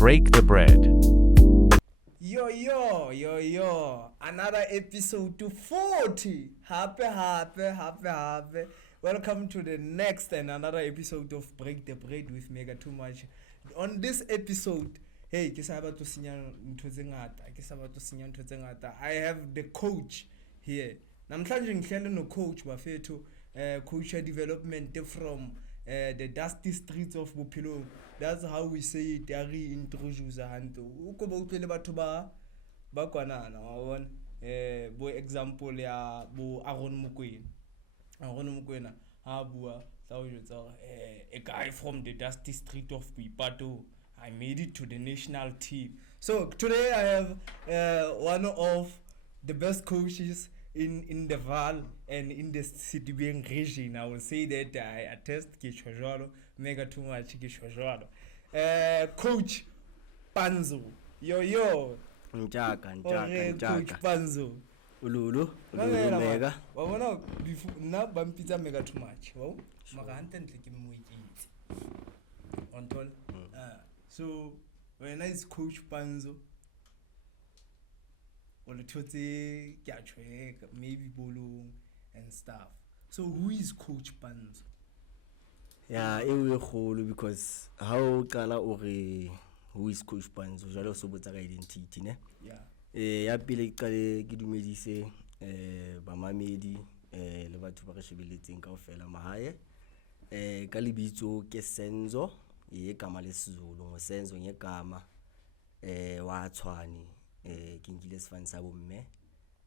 Break the Bread. Yo. Another episode to 40. Happy. Welcome to the next and another episode of Break the Bread with Mega Too Much. On this episode, hey, ke sa ba to senya ntho tse ngata. I have the coach here. Namhlanje ngihlele no coach bafethu, coach development from the dusty streets of Bophelo. That's how we say it. Ari introduce hantu. Uko ba utlele batho ba kwanana wa bona. Bo example ya bo Aaron Mokoena ha bua tla o jotsa a guy from the dusty street of Boipato. I made it to the national team. So today I have one of the best coaches in the Val and in the City region. I will say that I attest ke Chojwalo, Mega Too Much ke Chojwalo. Coach Panzo. Yo. Njaka. Coach Panzo. Ululu Mega. Wa bona before na ba mpitsa Mega Too Much. Wow. Maka hantle ke moikitse. On tol. So when I Coach Panzo, or the Tote Gatchweg, maybe Bolo and stuff. So who is Coach Panzo? Yeah, it will hold because how kala ore who is Coach Panzo? Jalo so botsa ka identity ne. Yeah. Ya pele kale ke dumedise ba mamedi le batho ba re shebeletseng kaofela mahae. Ka lebitso ke Senzo ye kama le Sizulu ngo Senzo ngegama wa Tshwane ke ngile sifani sabo mme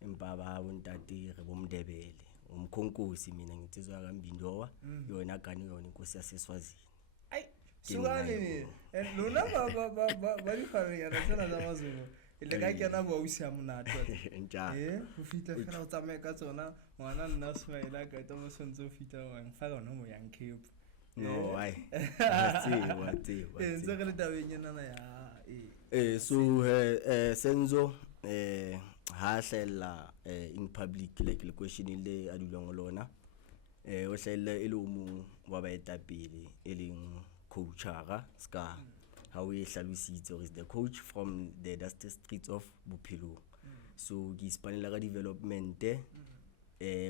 empa ba bontate re bomndebele umkhonkosi mina ngitsizwa kaMbindowa yona gani yona inkosi yaseSwazini. Ay sukani lona ba di family yana tsena za mazulu ile ka kena ba usi amonate go fitla fela o tsamaya ka tsona ngwana nna smaila ka to mo sontso fitla wa mfa gona mo yang cape. No, I see. Ntse re tabeng yana ya so Senzo ha hlella in public like le question ile a dulong lona o hlella ile o mong wa baetapele e leng coachara ska ha o e hlalositse or is the coach from the dusty streets of Bophelo. So ke ispanela ka development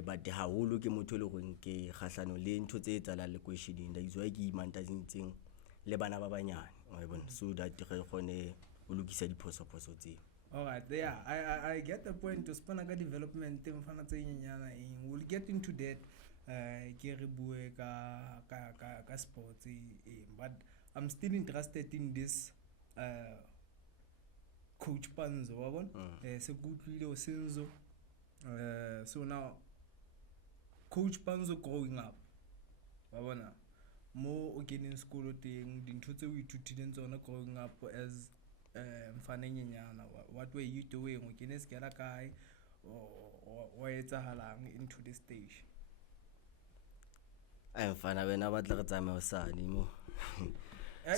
but haholo ke motho le reng ke kgahlano le ntho tse etsalang le questioning da izwa ke imantazintseng le bana ba banyane wa bona so that re gone o lokisa diphoso tse. All right, yeah, I get the point to spana ka development mfana tse nyenyana we'll get into that ke re bue ka sports but I'm still interested in this Coach Panzo wa bona se kutlwile o Senzo. So now Coach Panzo growing up wa bona mo o keneng sekolo teng dintho tse o ithutileng tsona growing up as mfana nyenyana, what were you doing o kene sekela kae o etsahalang into this stage? Ai mfana wena batla re tsamaya osane mo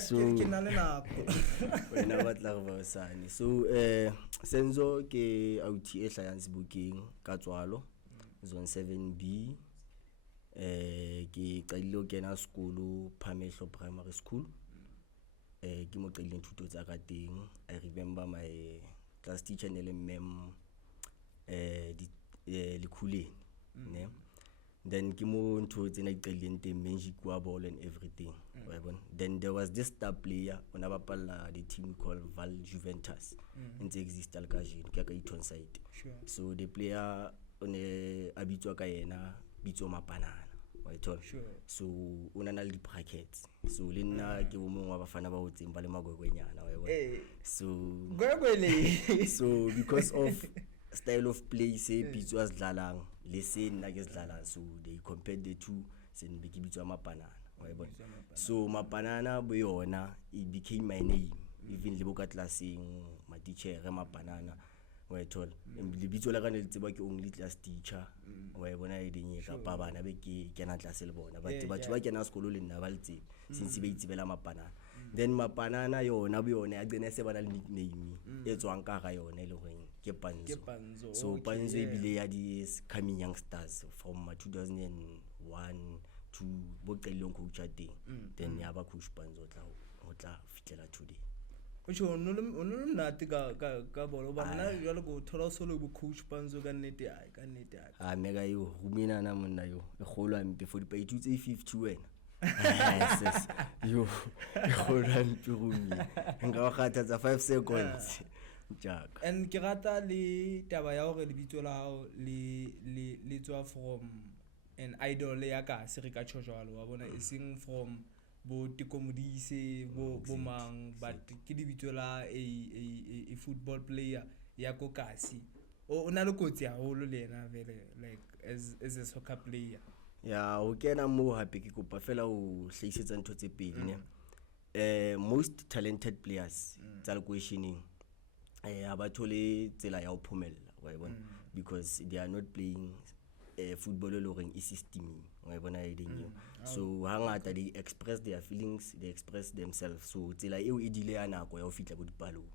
So ke na le nako wena batla re ba osane so Senzo ke out e hlayang Sebokeng ka Tswalo zone 7B ke qadile o kena sekolo Phamehlo Primary School ke mo qadileng thuto tsa ka teng. I remember my class teacher ne le mem Likhuleni ne then ke mo ntho tsena di qadileng teng Menjikwa ball and everything wa bona. Then there was this star player ona bapalla the team called Val Juventus ntse exist al kajeno ke ka Eton side. So the player one a bitswa ka yena bitso Mapanana wa ithola. So una na le brackets so le nna ke bo mongwe wa bafana ba hotseng ba le magwegwenyana wa bona. So gwegwele so because of style of play se bitswa sidlalang le se nna ke sidlalang so they compared the two sen be ke bitswa Mapanana wa bona. So Mapanana bo yona it became my name even le boka classing ma teacher Mapanana wa ithola le bitso la ka ne le tseba ke only class teacher wa bona e dinye ka pa bana be ke kena class le bona but batho ba kena sekolo le nna ba le tsebe since be itsebela Mapanana. Then Mapanana yona bo yona a tsene se bana le nickname e tswang ka ga yona le reng ke Panzo. So Panzo e bile ya di coming youngsters from 2001 to bo qelong coach a teng then ya ba coach Panzo tla fitlela today. Ocho no mnati ka bolo ba mna jalo go thola solo bo coach Panzo ka nnete ai mega yo rumina na monna yo e kgolo ampe for dipaitu tse 50 wena yes yo e kgolo ampe rumina nka wa khatha tsa 5 seconds jaka and ke rata le taba ya hore lebitso la hao le tswa from an idol ya ka se re ka tshojalo wa bona ising from bo Tikomodise bo mang but ke lebitso la a football player ya kokasi o na le kotsi haholo le ena vele like as a soccer player ya o kena mo hape ke kopa fela o hlaisetsa ntho tse pedi ne most talented players tsa le questioning abathole tsela ya uphumela wa bona because they are not playing football le loreng e systeming wa bona edeng so hangata they express their feelings, they express themselves, so tsela eo e dile ya nako ya ho fitla bo dipalong.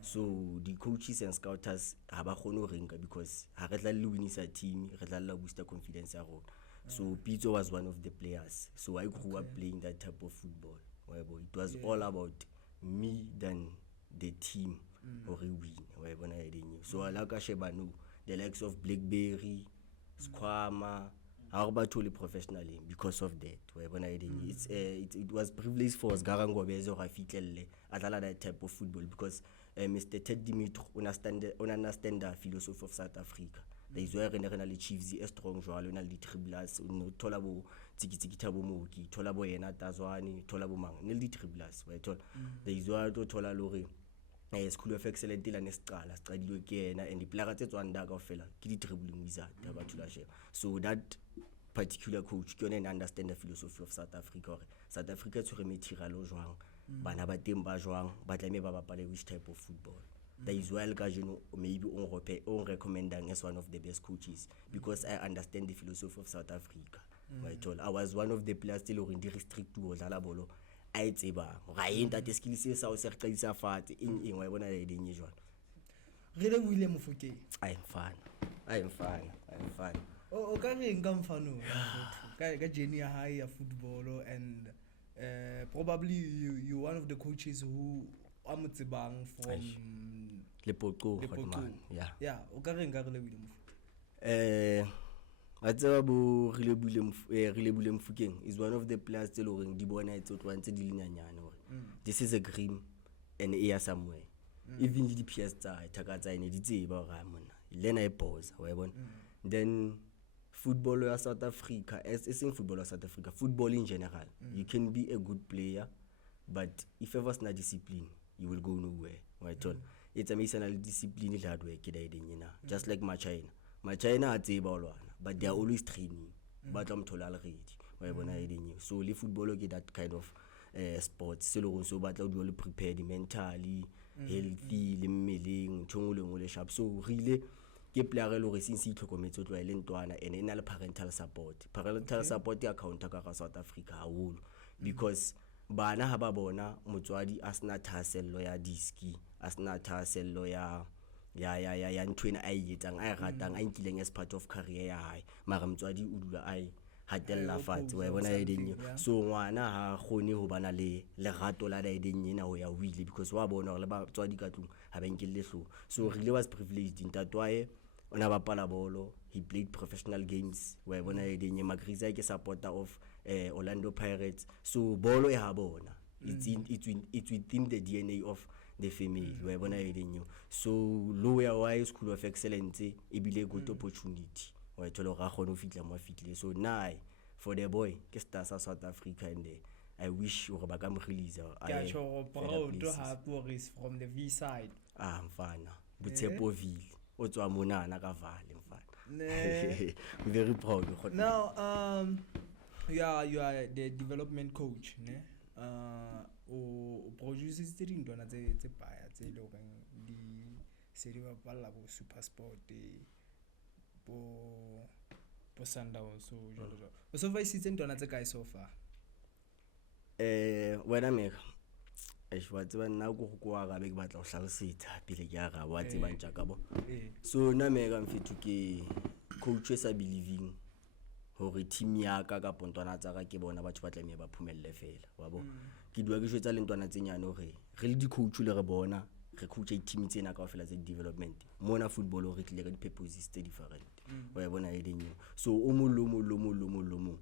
So the coaches and scouters ha ba khone ho renka because ha re tla le winisa team, re tla le booster confidence ya rona. So Pitso was one of the players, so I grew up playing that type of football. It was all about me than the team or win. So I like Shebanu, the likes of Blackberry, Squama, how about totally professionally because of that. It was privilege for us Garangobezo Rafitlele at that type of football because Mr. Ted Dimitri understand the philosophy of South Africa. There is where Renali Chiefs a strong joal on the tribulars, no Tolabo, Tiki Tabo Moki, Tolabo Yena Tazwani, Tolabo Mang, Nelly Tribulars, where told there is where to Tola Lori. School of Excellence la Nestrala, Stradio again, and the Plaratet one dagger fella, Kitty Tribulum Wizard, so that particular coach can understand the philosophy of South Africa. South Africa to remetira lo joang, Banaba Timba joang, but I may pale which type of football. That is why maybe on recommending as one of the best coaches because I understand the philosophy of South Africa. I was one of the players still in the restrict to Zalabolo. I tseba ga enta te skill se sa o se qadisa fatshe eng wa bona le ding jwana re le buile Mofokeng I am fine o ka re nka mfano ka journey ya high ya football and probably you one of the coaches who amotsebang from Lepotho man yeah o ka re nka re le buile Mofokeng Atsaba bo re lebule Mofokeng is one of the players tse loreng di bona etso tlwantse di linyanyana hore this is a dream and air somewhere even the PS tsa thakatsa ine di tseba ga mona lena e pause wa bona then football ya South Africa as in football of South Africa football in general you can be a good player but if ever na discipline you will go nowhere right it's a missional discipline le hard work da edeng just like China a tseba olwana but they are always training ba tla mthola already wa bona edeng so le football ke that kind of sports se lo so ba tla o le prepared mentally healthy le mmeleng thongoleng le sharp so really ke player le re since itlhokometse tlo ile ntwana and ena le parental support account ka South Africa haholo because bana ha ba bona motswadi a sna thasello ya diski a sna thasello ya ntwena a etsang a ratang a nkileng as part of career ya hae mara motswadi o dula a hatella fatshe wa bona edeng so ngwana ha khone ho bana le lerato la edeng ena ho ya wile because wa bona hore le batswadi ka tlung ha ba nkelle hlo so really was privileged in tatwae ona bapala bolo he played professional games wa bona edeng Magriza ke supporter of Orlando Pirates so bolo e ha bona it's within the DNA of the family wa bona edeng so lower why School of Excellence e bile good opportunity wa thola ga khone ho fitla mo fitle so nai for the boy ke star sa South Africa and I wish hore ba ka mo release I proud to have Boris from the V side mfana Butsepoville o tswa monana ka vale mfana very proud now you are the development coach ne o produces tse dintwana tse paya tse le hore di se di bapalla bo Super Sport bo Sundowns so jalo o so fa isitse ntwana tse kae so far wena meka wa tseba nna go go ga be ke batla go hlalosetsa pele ke aga wa tseba ntja ka bo so na meka mfethu ke coach sa believing hore team ya ka pontwana tsa ka ke bona batho ba tlameha ba phumelle fela wa bona ke dua ke jwetsa le ntwana tse nyane hore re le di coach le re bona re coacha di-team tsena kaofela tse development mona football re tlile ka di-purposes tse different wa bona e ding so o mo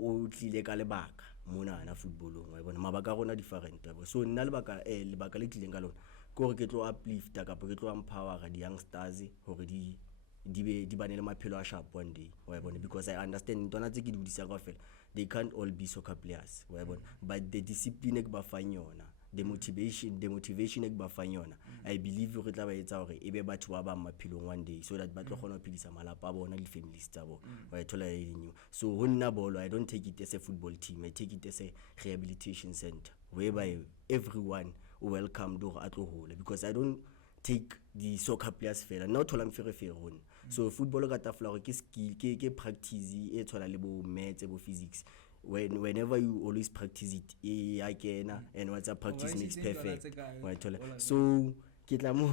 o tlile ka lebaka mona na footballong wa bona mabaka rona different so nna lebaka le tlileng ka lona ke hore ke tlo uplifta kapa ke tlo empower di youngsters hore di bane le maphelo a sharp one day wa bona because I understand ntwana tse ke di budisang kaofela they can't all be soccer players wa bona but the discipline e ke ba fang yona the motivation e ke ba fang yona I believe re tla ba etsa hore ebe batho ba bang maphelong one day so that ba tlo kgona ho phedisa malapa a bona le families tsa bona wa thola e ding so ho nna bolo I don't take it as a football team I take it as a rehabilitation center whereby everyone welcome do a tlo hola because I don't take the soccer players fela not all I'm fair hona so football ka tafla gore ke skill ke practice e tshwana le bo maths bo physics whenever you always practice it again and what's a practice makes perfect wa thola so ke tla mo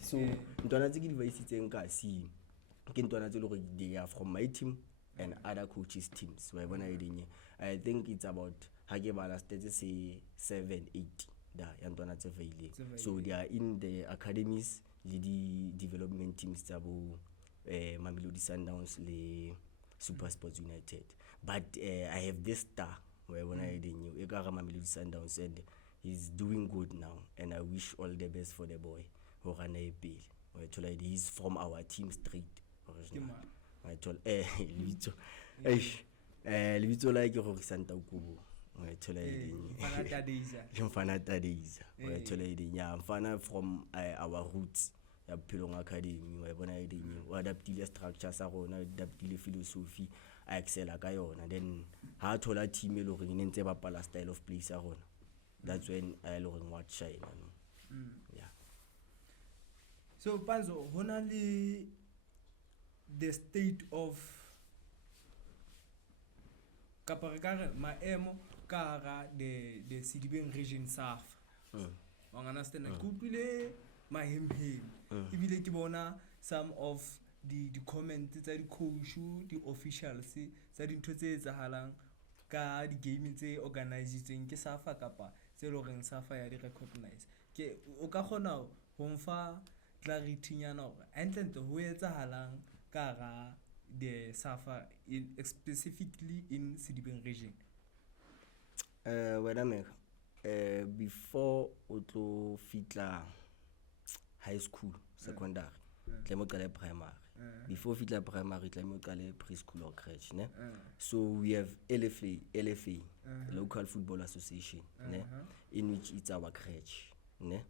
so ntwana tse ke di vaisitseng ka si ke ntwana tse le gore they are from my team and other coaches teams wa bona e ding I think it's about ha ke bala stats se 7-8 da ya ntwana tse faileng so they are in the academies le di development teams tsa bo Mamelodi Sundowns le Super Sports United but I have this star when I didn't you got Mamelodi Sundowns and he's doing good now and I wish all the best for the boy Horana Epile he's from our team straight original I told Libito like go Santa Kubo I told Mfana Tadeza I told Mfana from our roots ya Pelong Academy wa bona e ding wa adaptile structure sa rona adaptile philosophy a excela ka yona then ha thola team e lo re ntse ba pala style of play sa rona that's when I lo re what shine yeah so Panzo hona le the state of kapare maemo ka ga the Sidibeng region SAF wa understand ke utlwile mahemhem ibile ke bona some of the comment tsa di coach di officials tsa dintho tse etsahalang ka di game tse organized ke SAFA kapa tse lo reng SAFA ya di recognize ke o ka gona ho mfa clarity nyana hore entlente ho etsahalang ka ga the SAFA specifically in Sidibeng region wena me before o tlo fitla high school secondary tle mo qale primary before fitla primary tle mo qale preschool or crèche ne so we have LFA local football association ne in which it's our crèche ne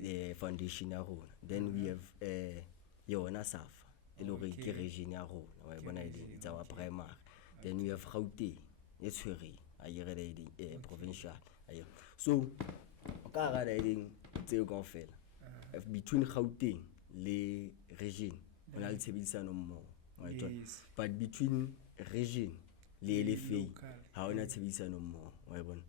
the foundation ya rona then we have yona SAFA elore ke region ya rona wa bona it's our primary then we have Gauteng e tshwere a yere le provincial ayo so ka ga ding tseo kaofela between Gauteng le region ona le tshebedisano mmoho but between region le LFA ha ona tshebedisano mmoho wa bona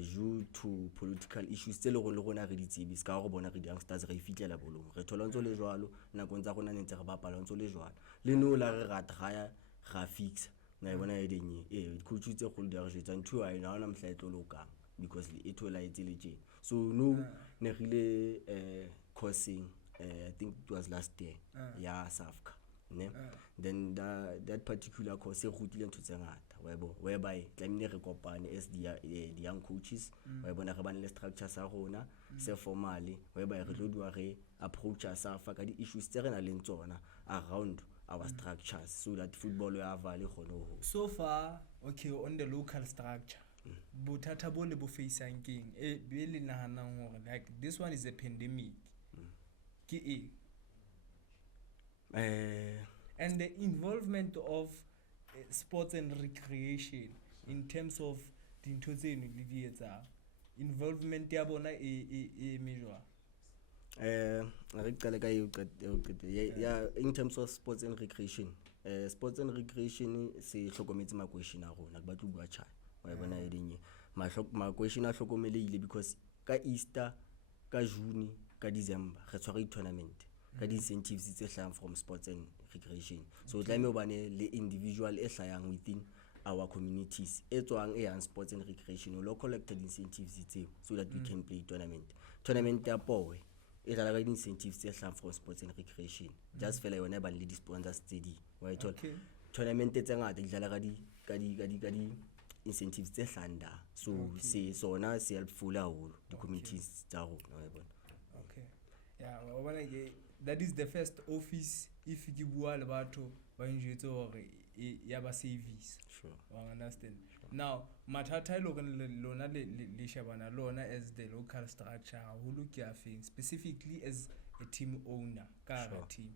due to political issues tse le rona re di tsebe ska go bona re di youngsters re fitlela bolong re thola ntse le jwalo nakong tsa gona ntse re bapala ntse le jwalo le no la re rata ga fixa na bona e ding coach tse go di re jetsa ntho a ina ona mhlaetlo lo ka because le ethola e tsele tje so no ne rile coursing I think it was last year ya SAFCA ne then that particular course e rutile ntho tse ngata whereby tlamehile re kopane as the young coaches wa bona re bana le structure sa rona se formally whereby re tlo dua re approach SAFA ka di issues tse rena le tsona around our structures so that football ya vale khono so far okay on the local structure bothata bo le bo faceang keng e be le nahanang hore like this one is a pandemic ke and the involvement of sports and recreation in terms of dintho tseno le di etsa involvement ya bona e mejwa re qale ka ya in terms of sports and recreation se hlokometse ma question a rona ba tlo bua cha wa bona e ding ma question a hlokomelehile because ka Easter ka June ka December re tshwara tournament ka di incentives tse hlang from sports and recreation. So tlaime o bane le individual e hlayang within our communities e tswang e yang sports and recreation o lo collected incentives tseo so that we can play tournament ya powe e dlala ka incentives tse hlang from sports and recreation just fela yona ba le di sponsors tse di wa ithola tournament tse ngata di dlala ka di incentives tse hlanda so se sona se helpful haholo di communities tsa rona wa bona. Okay, yeah, wa bona ke that is the first office if ke bua le batho ba njetse hore ya ba service. Sure. I understand. Sure. Now, mathata lo lona le shebana lona as the local structure ho lokia thing specifically as a team owner ka team.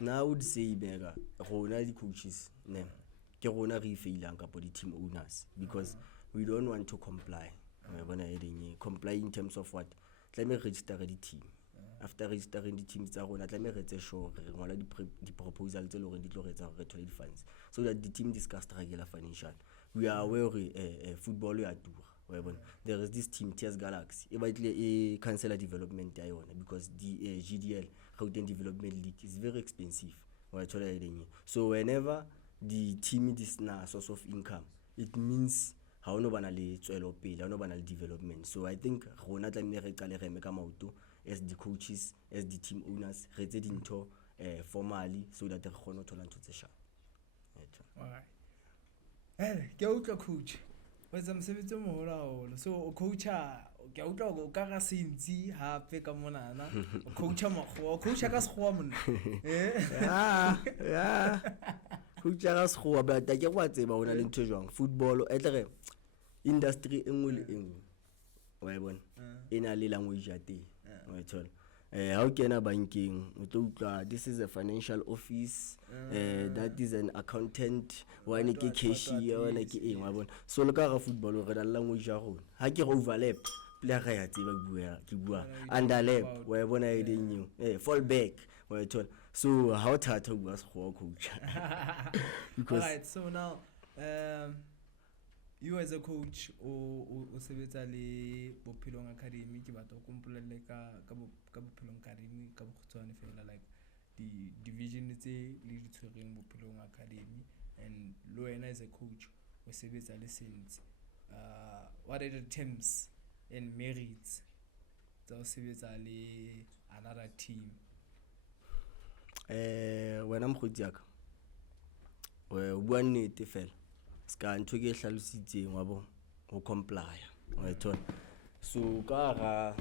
Now I would say bega rona di coaches ne ke rona re failang ka di team owners because we don't want to comply. Bona comply in terms of what? Let me register the team. After registering the teams tsa rona tla me re tse sure re ngola di proposal tse lore di tlo retsa re thole di funds so that the team discuss regular financial. We are aware football ya tura. There is this team TS Galaxy e batle e cancel development ya yona because the GDL Gauteng Development League is very expensive. So whenever the team is na source of income, it means ha ono bana le tswelo pele, ha ono bana le development. So I think rona tla me re qale re meka maoto as the coaches, as the team owners, re tse dinto formally so that re kgone ho thola ntho tse sharp. Alright. Ke utla coach. Wetsa mosebetsi o moholo haholo. So coacha ke utla go ka ga sentsi hape ka monana. Coacha makgowa, coacha ka sekgowa monna. Yeah. Coacha ka sekgowa but ke kwa tseba ona le ntho jwang football e tle industry engwe le engwe. Wa bona? Ena le language ya teng. Wa thola. How kena banking o tlo utlwa this is a financial office, that is an accountant, one ke cashier, one ke eng wa bona. So le ka ga football re da language ya rona ha ke overlap player ga ya tseba ke bua underlap wa bona e ding you fall back wa thola. So how thata o bua sekgowa coach because alright, so now you as a coach o sebetsa le Bophelong Academy ke batla go mpolelle ka Bophelong Academy ka bokhutswane fela like the division tse le di tshwereng Bophelong Academy and lo wena as a coach o sebetsa le sense what are the terms and merits tsa o sebetsa le another team? Wena mkhutsi yaka o bua nnete fela ska ntho ke hlalositseng wa bo ho comply wa thola. So ka ga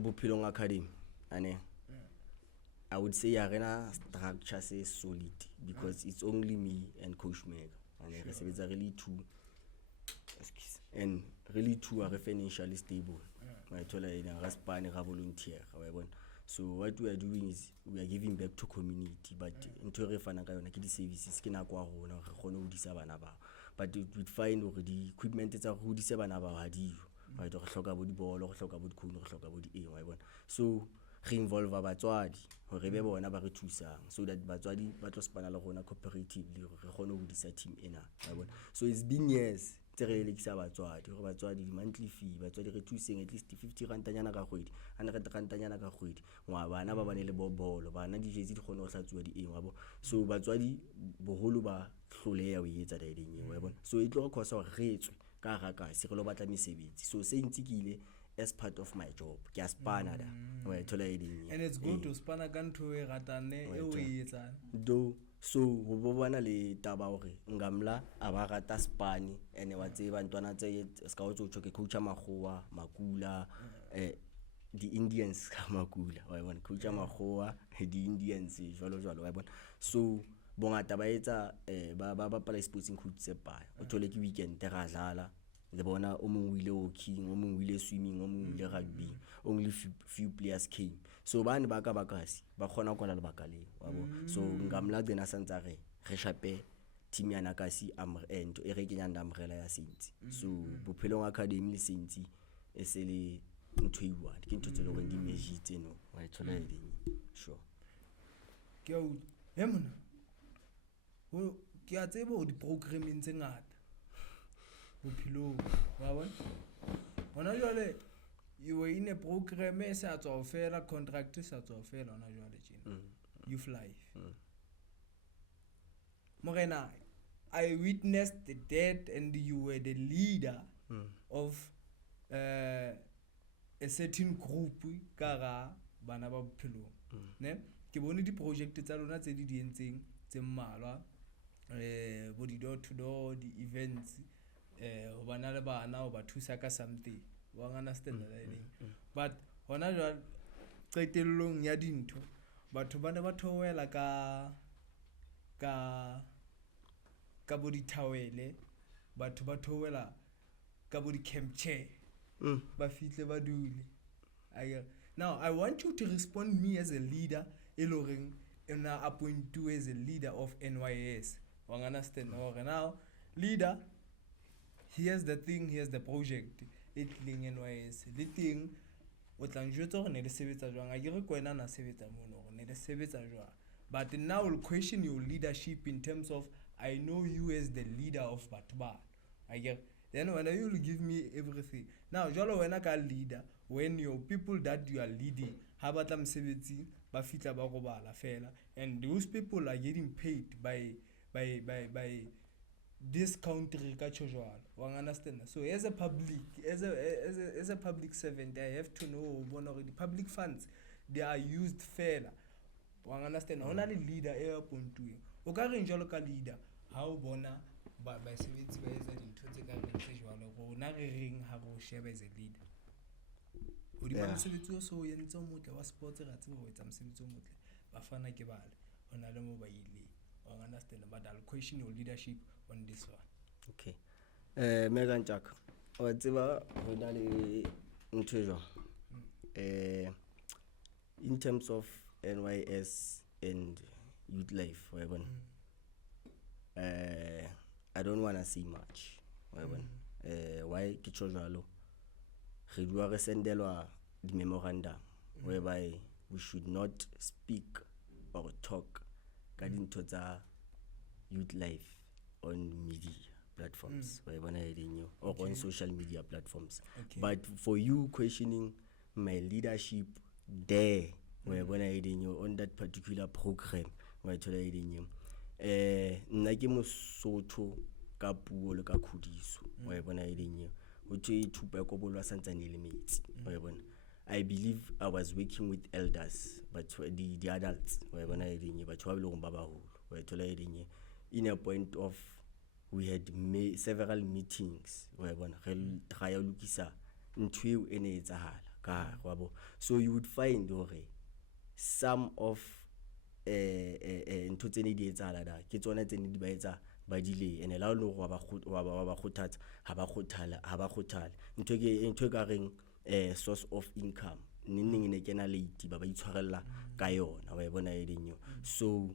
Bophelong Academy ane I would say arena structure is solid because it's only me and Coach Mega and re sebetsa really two and really two are financially stable. Wa thola ina ga spane ga volunteer wa bona. So what we are doing is we are giving back to community but ntho re fana ka yona ke di services ke na kwa rona re kgone ho disa bana ba but we find hore di equipment tsa go disa bana ba ha dio ba go hloka bo di bolo go hloka bo di khone go hloka bo di eng wa bona. So re involve batswadi hore be bona ba re thusang so that batswadi ba tlo spana le rona cooperatively re kgone ho disa team ena wa bona. So it's been years tse re lekisa batswadi hore batswadi di monthly fee batswadi re thuseng at least 50 rand nyana ka kgwedi 100 rand nyana ka kgwedi ngwa bana ba bane le bobolo bana di jezi di kgone ho hlatsuwa di eng wa bona. So batswadi boholo ba hloleha o etsa daiding wa bona. So e tlo go khosa hore re etswe ka ga ka se re lo batla mesebetsi so se ntsikile as part of my job ke a spana da wa thola eding and it's good to spana ka ntho e ratane e o etsang do. So ho bobana le taba hore ngamla aba rata spani ene wa tseba ntwana tse ska o tsotsho ke coach Makgowa Makula di Indians ka Makula wa bona coach Makgowa di Indians jwalo wa bona. So bongata ba etsa ba pala sporting coach tse pa o thole ke weekend ra dlala le bona o mongwe ile hockey o mongwe ile swimming o mongwe ile rugby only few players came. So bane ba ka bakasi ba khona go la le bakale wa bo. So ngamla tsena santsa re shape team ya nakasi ento e re kenyang umbrella ya sentsi. So Bophelong Academy le sentsi e se le ntho e buana ke ntho tse le go di measure tseno wa thola eding sure ke o mona o ke a tsebo di programming tse ngata Bophelong wa bona ona jwale you were in a program e sa tswa fela contract sa tswa fela ona jwale tjena youth life Morena, I witnessed the death and you were the leader of a certain group ka ga bana ba bophelo ne ke bone di project tsa lona tse di dientseng tse mmalwa bo di door to door di events ho bana le bana ho ba thusa ka something wa understand that but hona jwa qetellong ya dintho batho ba ne ba thoela ka bo di tawele batho ba thoela ka bo di camp chair ba fihle ba dule now I want you to respond me as a leader eloring ena appoint you as a leader of NYS wa understand or now leader here's the thing, here's the project it leng NYS the thing o tla njwetsa gore ne le sebetsa jwang a ke re kwena na sebetsa mono gore ne le sebetsa jwang but now will question your leadership in terms of I know you as the leader of Batba I get then when you will give me everything now jalo wena ka leader when your people that you are leading ha batla msebetsi ba fitla ba go bala fela and those people are getting paid by this country ka chojwala wa understand so as a public as a public servant I have to know bona the public funds they are used fair wa understand ona le leader e appointuwe o ka re njalo ka leader ha o bona ba sebetsi ba etsa dintho tse ka reng se jwalo go na re reng ha go sheba as a leader o di ba mosebetsi o so yentse o motle wa sports ra tsebo ho etsa mosebetsi o motle ba fana ke bale ona le mo ba ile wa understand but I'll question your leadership on this one. Okay. Megan Jack, o tseba ho na le ntho jwa in terms of NYS and youth life whatever I don't want to see much whatever why ke tshojalo re dua re sendelwa di memorandum whereby we should not speak or talk ka dintho tsa youth life on media platforms or on social media platforms but for you questioning my leadership there on that particular program nna ke Mosotho ka puo le ka khodiso wa bona o tse thupa ko bolwa santsane le metsi wa bona I believe I was working with elders but the adults wa bona batho ba le go ba baholo wa thola in a point of we had several meetings wa bona re try ya lokisa ntwe ene etsahala ka wa bo so you would find some of ntho tsene di etsahala da ke tsona tsene di ba etsa ba dile ene la o lo go ba khothatsa ha ba khothala ntho ka reng source of income nning ne kena late ba itshwarella ka yona wa bona so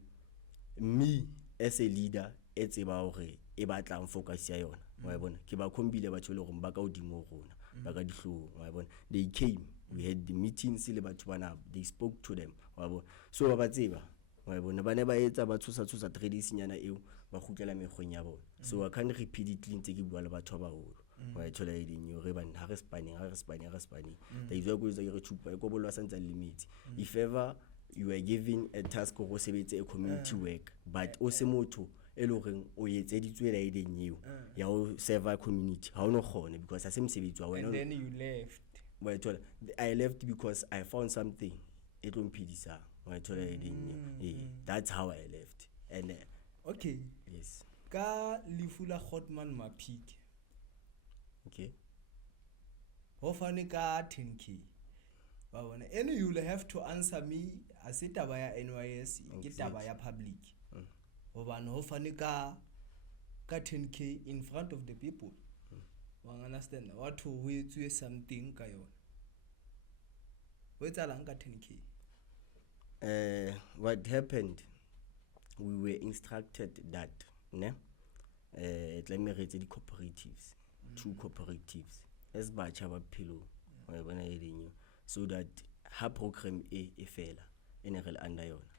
me as a leader e tseba hore e batlang focus ya yona wa bona ke ba khombile batho le gore ba ka odimo rona ba ka dihlo wa bona they came we had the meetings le batho bana they spoke to them wa bona so ba tseba wa bona ba ne ba etsa ba tshosa tradition yana eo ba khutlela mekgweng ya bona so I can't repeat it ntse ke bua le batho ba baholo wa thola re ba ha re spanning they go go re chupa e go bolwa santsa limit if ever you are given a task go sebetsa a community work but o se motho e lo reng o yetseditswe la ideng eo ya o serve community ha o no khone because a se msebetsi wa wena and then you left wa thola I left because I found something e tlo mphidisa wa thola that's how I left and okay yes ka lifula Hotman Mapike okay ho fane ka 10k ba bona and you will have to answer me as taba ya NYS ke taba ya public ho bana ho fane ka 10k in front of the people wa understand what to we something ka yona wetsa lang ka 10k what happened we were instructed that let me read the cooperatives two cooperatives as batjha ba phelo wa bona so that ha program e fela ene re under yona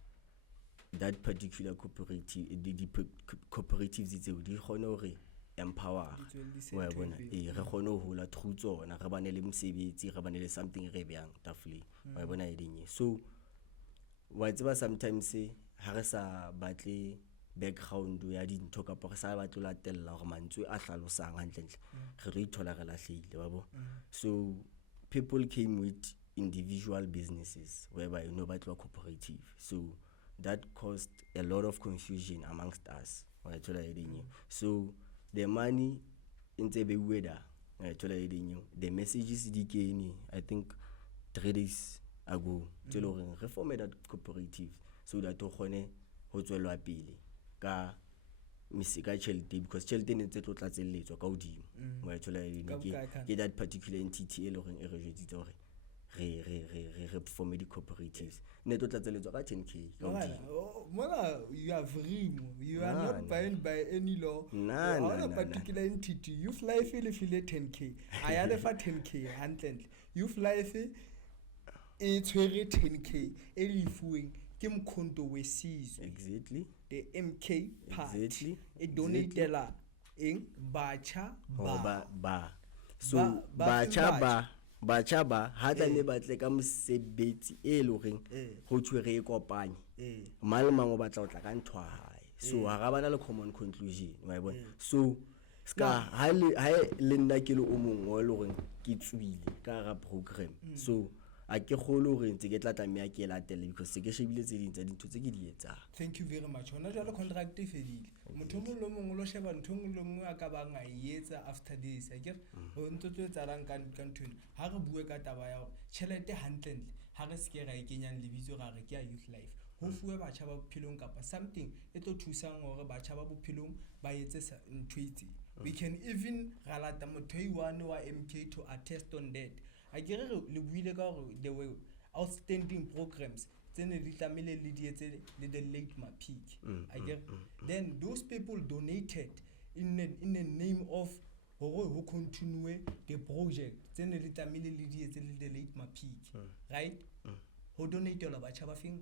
that particular cooperative the cooperatives tseo di khone hore empower wa bona re khone ho hola through tsona re bane le mosebetsi re bane le something re byang tafle wa bona so wa tseba sometimes ha re sa batle background ya dintho kapa re sa batlo latella gore mantswe a hlalosang hantle re tlo ithola re lahlehile wa bo. So people came with individual businesses whereby ba tlo cooperative, so that caused a lot of confusion amongst us. So the money in the weather, the messages di kene, I think 3 days ago, re form that cooperative so that o kgone ho tswelwa pele ka misika tšhelete, because tšhelete ne tse tlo tlatselletswa ka hodimo wa thola ke that particular entity e le gore e re jwetsitse gore re form di cooperatives ne tlo tlatselletswa ka 10k ka hodimo. Mona you are free, you are not bound by any law. No, particular entity youth life ile file 10k a ya lefa 10k hantle. Youth life e tshwere 10k e lefuweng ke mkhonto wesizwe. Exactly. The MK part. Exactly. E donatela eng batjha ba. So batjha ba ha tla ne batle ka mosebetsi e le horeng ho tshwere e kopanye. Mal mango batla o tla ka ntwa hae. So ha ga bana le common conclusion wa bona. So ska ha le nna ke le o mongwe le horeng ke tswile ka ga program. So a ke kholo re ntse ke tla tlamea ke latele because se ke shebile tse ding tsa dintho tse ke di etsang. Thank you very much. Hona jwale contract e fedile. Motho mo lo mongwe lo sheba ntho ngwe le ngwe a ka ba nga etsa after this. A ke ho ntse tse tsalang ka nthwena. Ha re bue ka taba ya tšhelete hantle ha re se ke ra ikenyang lebitso ga re ke ya youth life. Ho fuwe batjha ba bophilong kapa something e tlo thusang hore batjha ba bophilong ba etse ntho itse. We can even galata motho iwane wa MK to attest on that. I get le buile ka gore there were outstanding programs tsene di tlamile le di etse le the late Mapiki. I get then those people donated in the name of who continue the project tsene di tlamile le di etse le the late Mapiki, right? Ho donate la batjha ba feng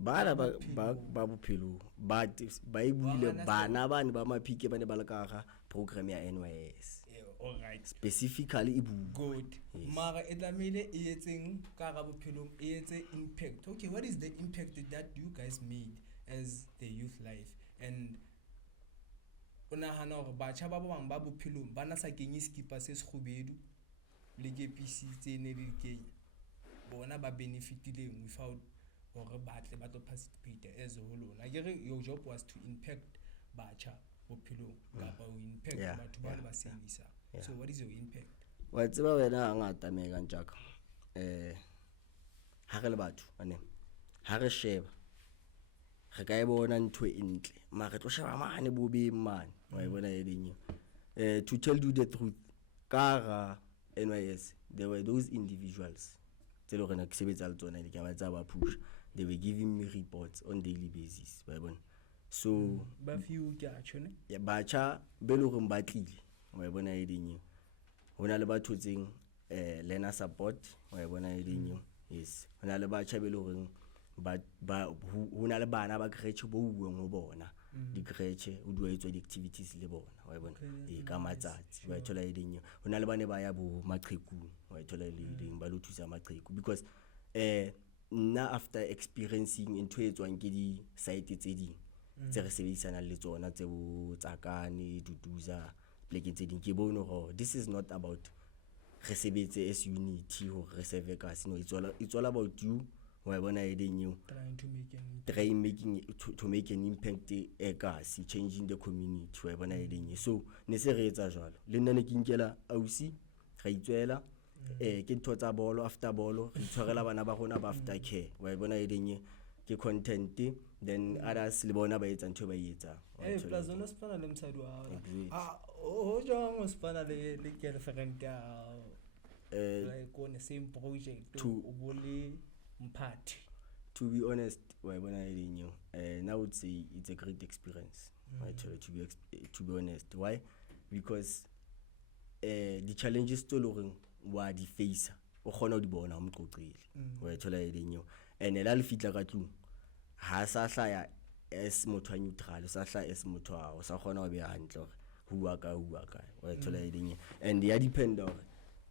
bana ba bophelo ba e buile bana ba ne ba Mapiki ba ne ba le ka ga program ya NYS. All right, specifically good. Mara etlamile e etseng ka ga bophelo e etse impact. Okay, what is the impact that you guys made as the youth life? And ona hana gore batjha ba bang ba bophelo bana sa kenye skipa se se khubedu le ke PC tsene di kenya bona ba benefitileng without gore batle ba to participate as a whole. I get your job was to impact batjha bophelo kapa o impact batho ba ba service. So what is your impact? Wa tseba wena ngata me ka ntjaka ha re le batho ane ha re sheba re ka e bona ntwe entle ma re tlo sheba mane bobe mane wa e bona edinyo to tell you the truth ka ga NYS there were those individuals tse le rena ke sebetsa le tsona ke ba tsa ba push, they were giving me reports on daily basis wa e bona. So ba fiu ke a tshone ya batjha be le gore ba tlile wa e bona edinyo hona le batho tseng learner support wa e bona edinyo. Yes, hona le batjha be le gore ba hona le bana ba creche bo uweng ho bona di creche o duwa etswa di activities le bona wa e bona ka matsatsi wa thola edinyo. Hona le bane ba ya bo maqheku wa thola le eding ba lo thusa maqheku because nna after experiencing into etswang ke di site tse ding tse re sebedisana le tsona tse bo Tsakane Duduza pleke tse ding ke bone go this is not about re sebetse as unity ho re serve ka sino it's all about you wa bona eding you trying to make an impact e ka si changing the community wa bona eding. So ne se re etsa jwalo le nna ne ke nkela ausi ga itswela ke ntho tsa bolo after bolo re tshwarela bana ba rona ba after care wa bona eding ke content then others le bona ba etsa ntho ba etsa plus ona spana le msadi wa ho jong spana le girlfriend ya like on the same project to bole mphathi. To be honest wa bona edinyo now I would say it's a great experience to be honest. Why? Because the challenges to loreng wa di face o khona o di bona o mqoqile wa thola edinyo and la le fitla ka tlung ha sa hlaya as motho neutral sa hlaya as motho o sa khona o be hantle hore huwa ka wa thola edinyo and ya depend hore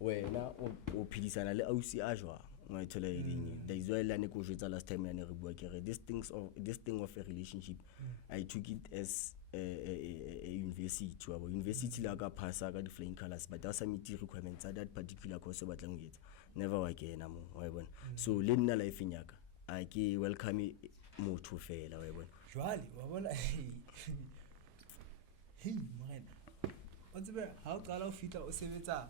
wena o phidisana le ausi a jwa wa thola eding there is why la ne go jwetsa last time ya ne re bua ke re this thing of a relationship I took it as a university wa bo university la ka phasa ka di flying colors but also meet requirements at that particular course ba tlang go etsa never wa kena mo wa bona so le nna life nyaka a ke welcome motho fela wa bona jwale wa bona hey morena o tsebe ha o qala o fitla o sebetsa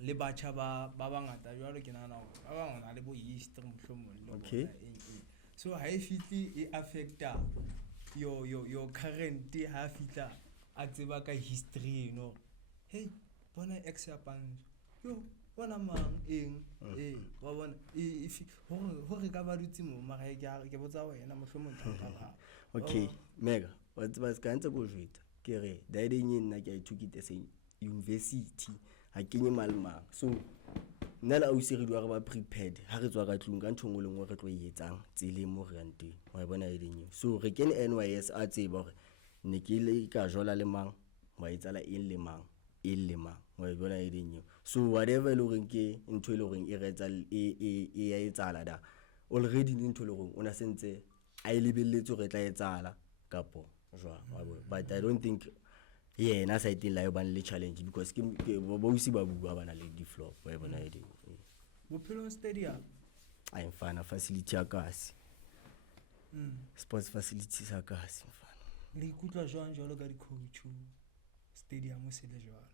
le batjha ba bangata jwalo ke nana ba bangata le bo history mohlomong le okay so ha e fitli e affecta your current ha fitla a tseba ka history you know hey bona ex ya panzo yo bona mang eng wa bona if hore ka ba dutse mo mara ke botsa wena mohlomong tla okay mega wa tseba se ka ntse go jwetsa ke re daiding nna ke ithukite se university ha kenye malma so nna la o se re dwa re ba prepared ha re tswa ka tlung ka nthong le ngwe re tlo etsang tsele mo re ntwe wa bona eding so re kene NYS a tseba hore ne ke le ka jola le mang wa etsala le mang wa bona eding so whatever lo reng ke ntwe le reng e retsa e ya etsala da already ntwe le reng ona sentse a ilebelletse re tla etsala kapo jwa wa bona but I don't think na sa itin la yo ban le challenge because ke bo usi ba bua bana le di flop wa bona eding Bophelo Stadium I mfana facility ya kasi sports facilities ya kasi mfana le ikutla jwalo ka di coach stadium se le jwalo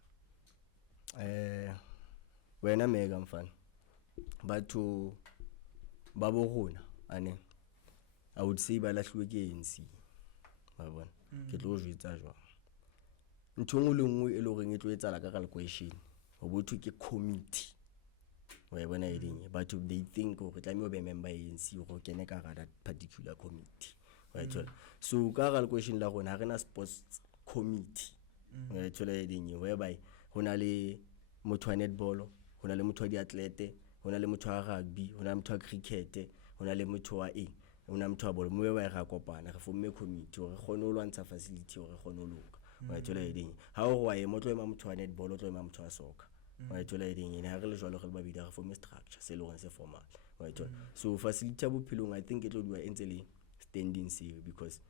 wena mega mfana batho ba bo rona ane I would say ba lahlwe ke ANC ba bona ke tlo jwetsa jwalo ntho le ngwe e le gore e tlo etsala ka calculation go botho ke committee wa bona eding but they think go tlameo be member ANC go kene ka ga that particular committee wa thola so ka calculation la gona ga rena sports committee wa thola eding whereby hona le motho wa netball hona le motho wa diathlete hona le motho wa rugby hona le motho wa cricket hona le motho wa hona motho wa ball mo ba ga kopana re fomme committee gore gone o lwantsha facility gore gone o loka wa thola eding ha o wa mo tlo ema motho wa netball o tlo ema motho wa soccer wa thola eding ene ha re le jwalo re ba bidira re form structure se le gore se formal wa thola so facility ya bophelong I think e tlo dua entse le standing seo because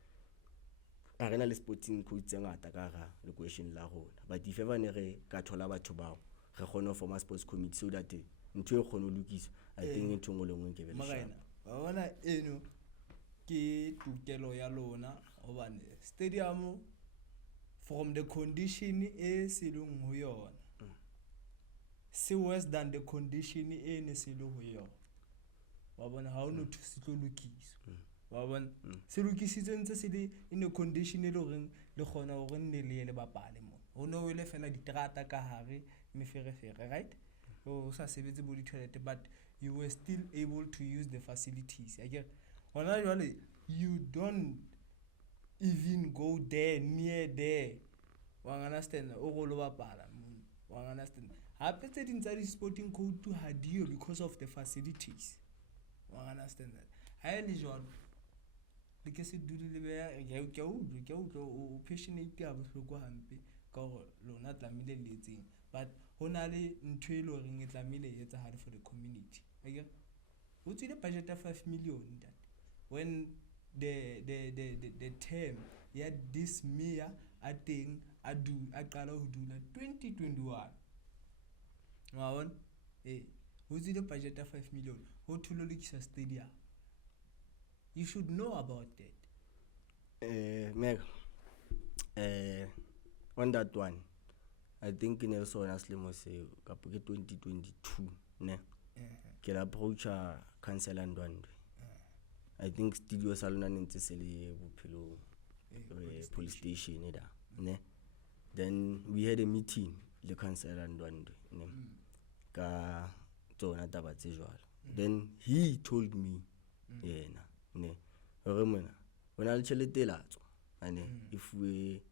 a rena le sporting coach tse ngata ka ga le question la rona but if ever ne re ka thola batho bao re gone ho form sports committee so that ntwe e gone lokisa I think ntwe ngwe le ngwe ke be magana wa bona eno ke tukelo ya lona obane stadium from the condition e silung ho yona se worse than the condition e ne se lo ho yona wa bona ha o no thusi tlo lokisa wa bona se lokisitswe ntse se le in a condition e le reng le gona go nne le bapale mo o no ile fela ditrata ka hare meferefere right o sa sebetse bo di toilet but you were still able to use the facilities again hona jwale you don't even go there near there wa understand o go lo bapala wa understand hape tse ding tsa di sporting code to hadio because of the facilities wa understand that ha ile jwalo le ke se dule le be ke o passionate ya bohloko hampe ka go lona tlamile letseng but hona le ntwe le reng e tlamile etsa hard for the community again o tsile budget of 5 million that when the term ya this mayor a teng a qala ho dula 2021 ngawon o tsile budget of 5 million ho thulo lekisa stadium. You should know about that. Meg, on that one, I think Nelson Aslimo say kapo ke 2022 ne ke la approach councilor Ndwandwe. I think studio salona ntse se le bophelo police station eda ne then we had a meeting le councilor Ndwandwe ne ka tsona taba tse jwalo then he told me yena ne re mona bona le tšhelete latso ane if we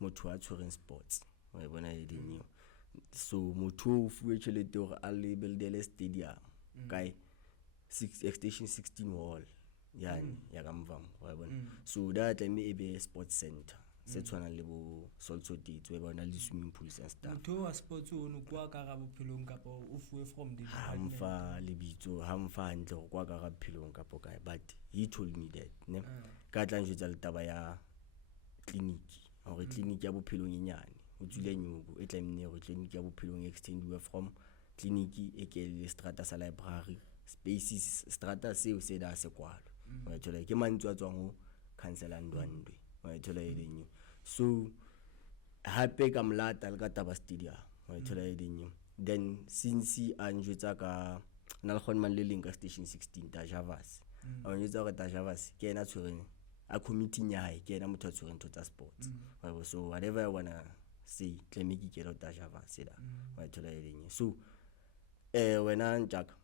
motho a tshwereng sports wa bona edinyo so motho o fuwe tšhelete gore a le buildele stadium kai extension 16 wall yani ya kamva wa bona so that me e be sports center se tshwana le bo Salto Dates where bona le swimming pools and stuff. Motho wa sports o no kwa ka ga bophelong kapo o fuwe from the department. Hamfa lebitso hamfa hantle go kwa ka ga bophelong kapo kae, but he told me that ne ka tla njwetsa le taba ya clinic gore clinic ya bophelong e nyane o tsule nyugo e tla mne gore clinic ya bophelong extendiwe from clinic e ke le strata sa library spaces strata seo se da se kwalo wa thola ke mantswe a tswang ho councilor Ndwandwe wa thola elenye. So hape ka mlata le ka taba stadium wa thola elenye. Then since a njwetsa ka na le khone man le leng ka station 16 ta Javas a njwetsa ka ta Javas ke ena tshwereng a committee nyae ke ena motho a tshwereng tota sports wa so whatever I wanna say tlemeki ke ta Javas da wa thola elenye. So wena ntjaka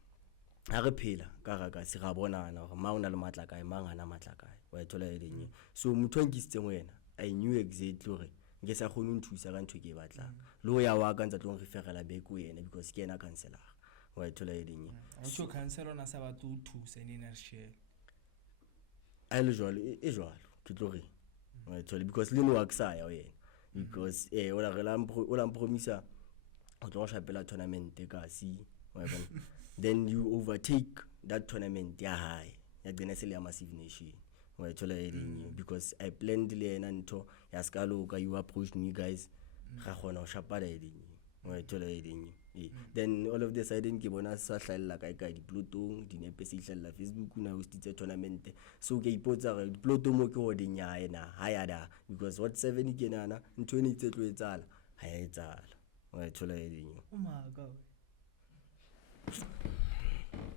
ha re phela ka ga se ga bonana gore ma ona le matla kae mang ana matla kae wa thola elenye. So motho a nkisitseng wena I knew exactly gore nke sa khone nthusa ka ntho ke e batlang le ho ya wa ka ntse tlo referela back ho yena because ke ena councilor wa thola elenye. So councilor na sa ba to thusa ni na share a le jwalo e jwalo ke tlo re wa thola because le no wa ksaya yena because o la mpromisa o tlo shapela tournament ka si wa bona. Then you overtake that tournament ya high ya gena se le massive nation wa thola elenye because I planned le ena ntho ya skalo ka you approached me guys ga gona o shapala elenye wa thola elenye. Then all of the sudden ke bona sa hlalla ka diplotong dinepe se hlalla Facebook na hostitse tournament so ke ipotsa re diploto mo ke ho dinya ena ha ya da because what 7 ke nana ntho ene itse tlo etsala ha ya etsala wa thola elenye. o maka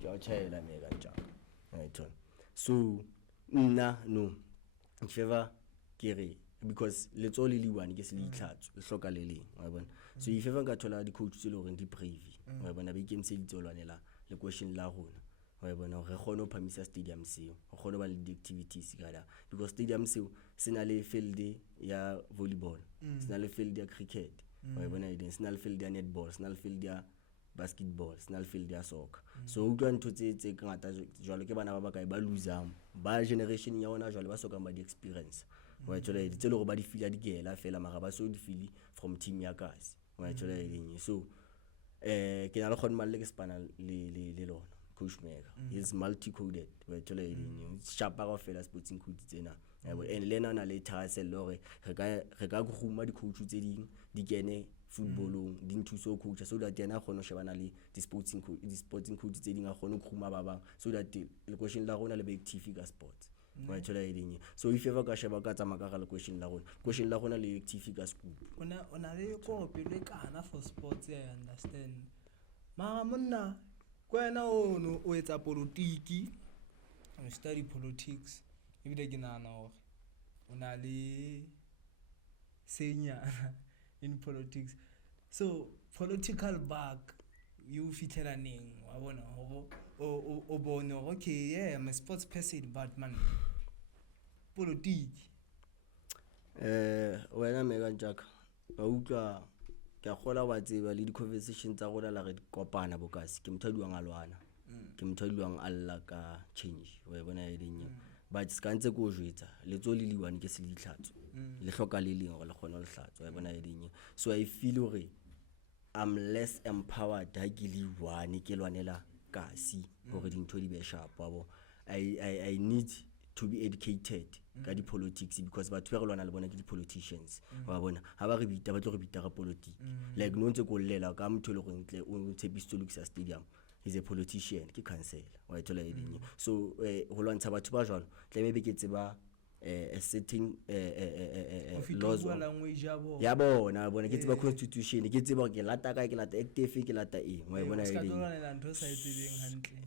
ke a tshela mega njaka wa thola. So nna no favor ke re because let's all liwane ke se le itlhatso le hloka le leng wa bona. So if ever ka thola di coach tse le gore di privy wa bona ba ikemseditse lwanela le question la rona wa bona re khone ho phamisa stadium seo go khone ba le di activities ka da because stadium seo se na le field ya volleyball se na le field ya cricket wa bona se na le field ya netball se na le field ya basketball se na le field ya soccer. So utlwa ntho tse ka ngata jwalo ke bana ba ba kae ba losang ba generation ya ona jwale ba soka ba di experience wa thola e tse le go ba di fila di gela fela mara ba so di fili from team ya kasi wa thola e. So ke na le khone malle ke spana le lona coach Mega is multi coded wa thola e sharp ga fela sporting code tsena and lena na le thasel lore re ka guma di coach tse ding di kene footballong di nthuso coach so that yena khone shebana le di sporting code tse ding a khone go guma ba bang so that le question la rona le be active ka sports wa thola e. So if ever ka sheba ka tsama ka le question la rona le active ka school ona le ko pele kana for sports I understand ma monna kwena o etsa politiki o study politics e bile ke nana hore ona le senya in politics. So political bug you fitela neng wa bona o bona okay yeah I'm a sports person but man politiki wena Mega njaka ba utlwa ke gola wa tseba le di conversations tsa rona la re kopana bokasi ke mthadiwang alwana ke mthadiwang alla ka change wa bona e ding but se kantse go jwetsa le tso le liwane ke se le ditlhatso le hloka le leng gore le khona le hlatso wa bona e ding. So I feel gore I'm less empowered ha ke le one ke lwanela kasi gore dintho di be sharp wa bo I need to be educated ka di politics because batho ba re lwana le bona ke di politicians wa bona ha ba re bita ba tlo re bita ga politics like no ntse go llela ka motho le go ntle o tshepisto lukisa stadium is a politician ke councilor wa thola e ding. So ho lwantsha batho ba jwalo tlebe be ke tseba a setting laws ya bona ke tseba constitution ke tseba ke lata ka ke lata active ke lata eng wa bona e ding.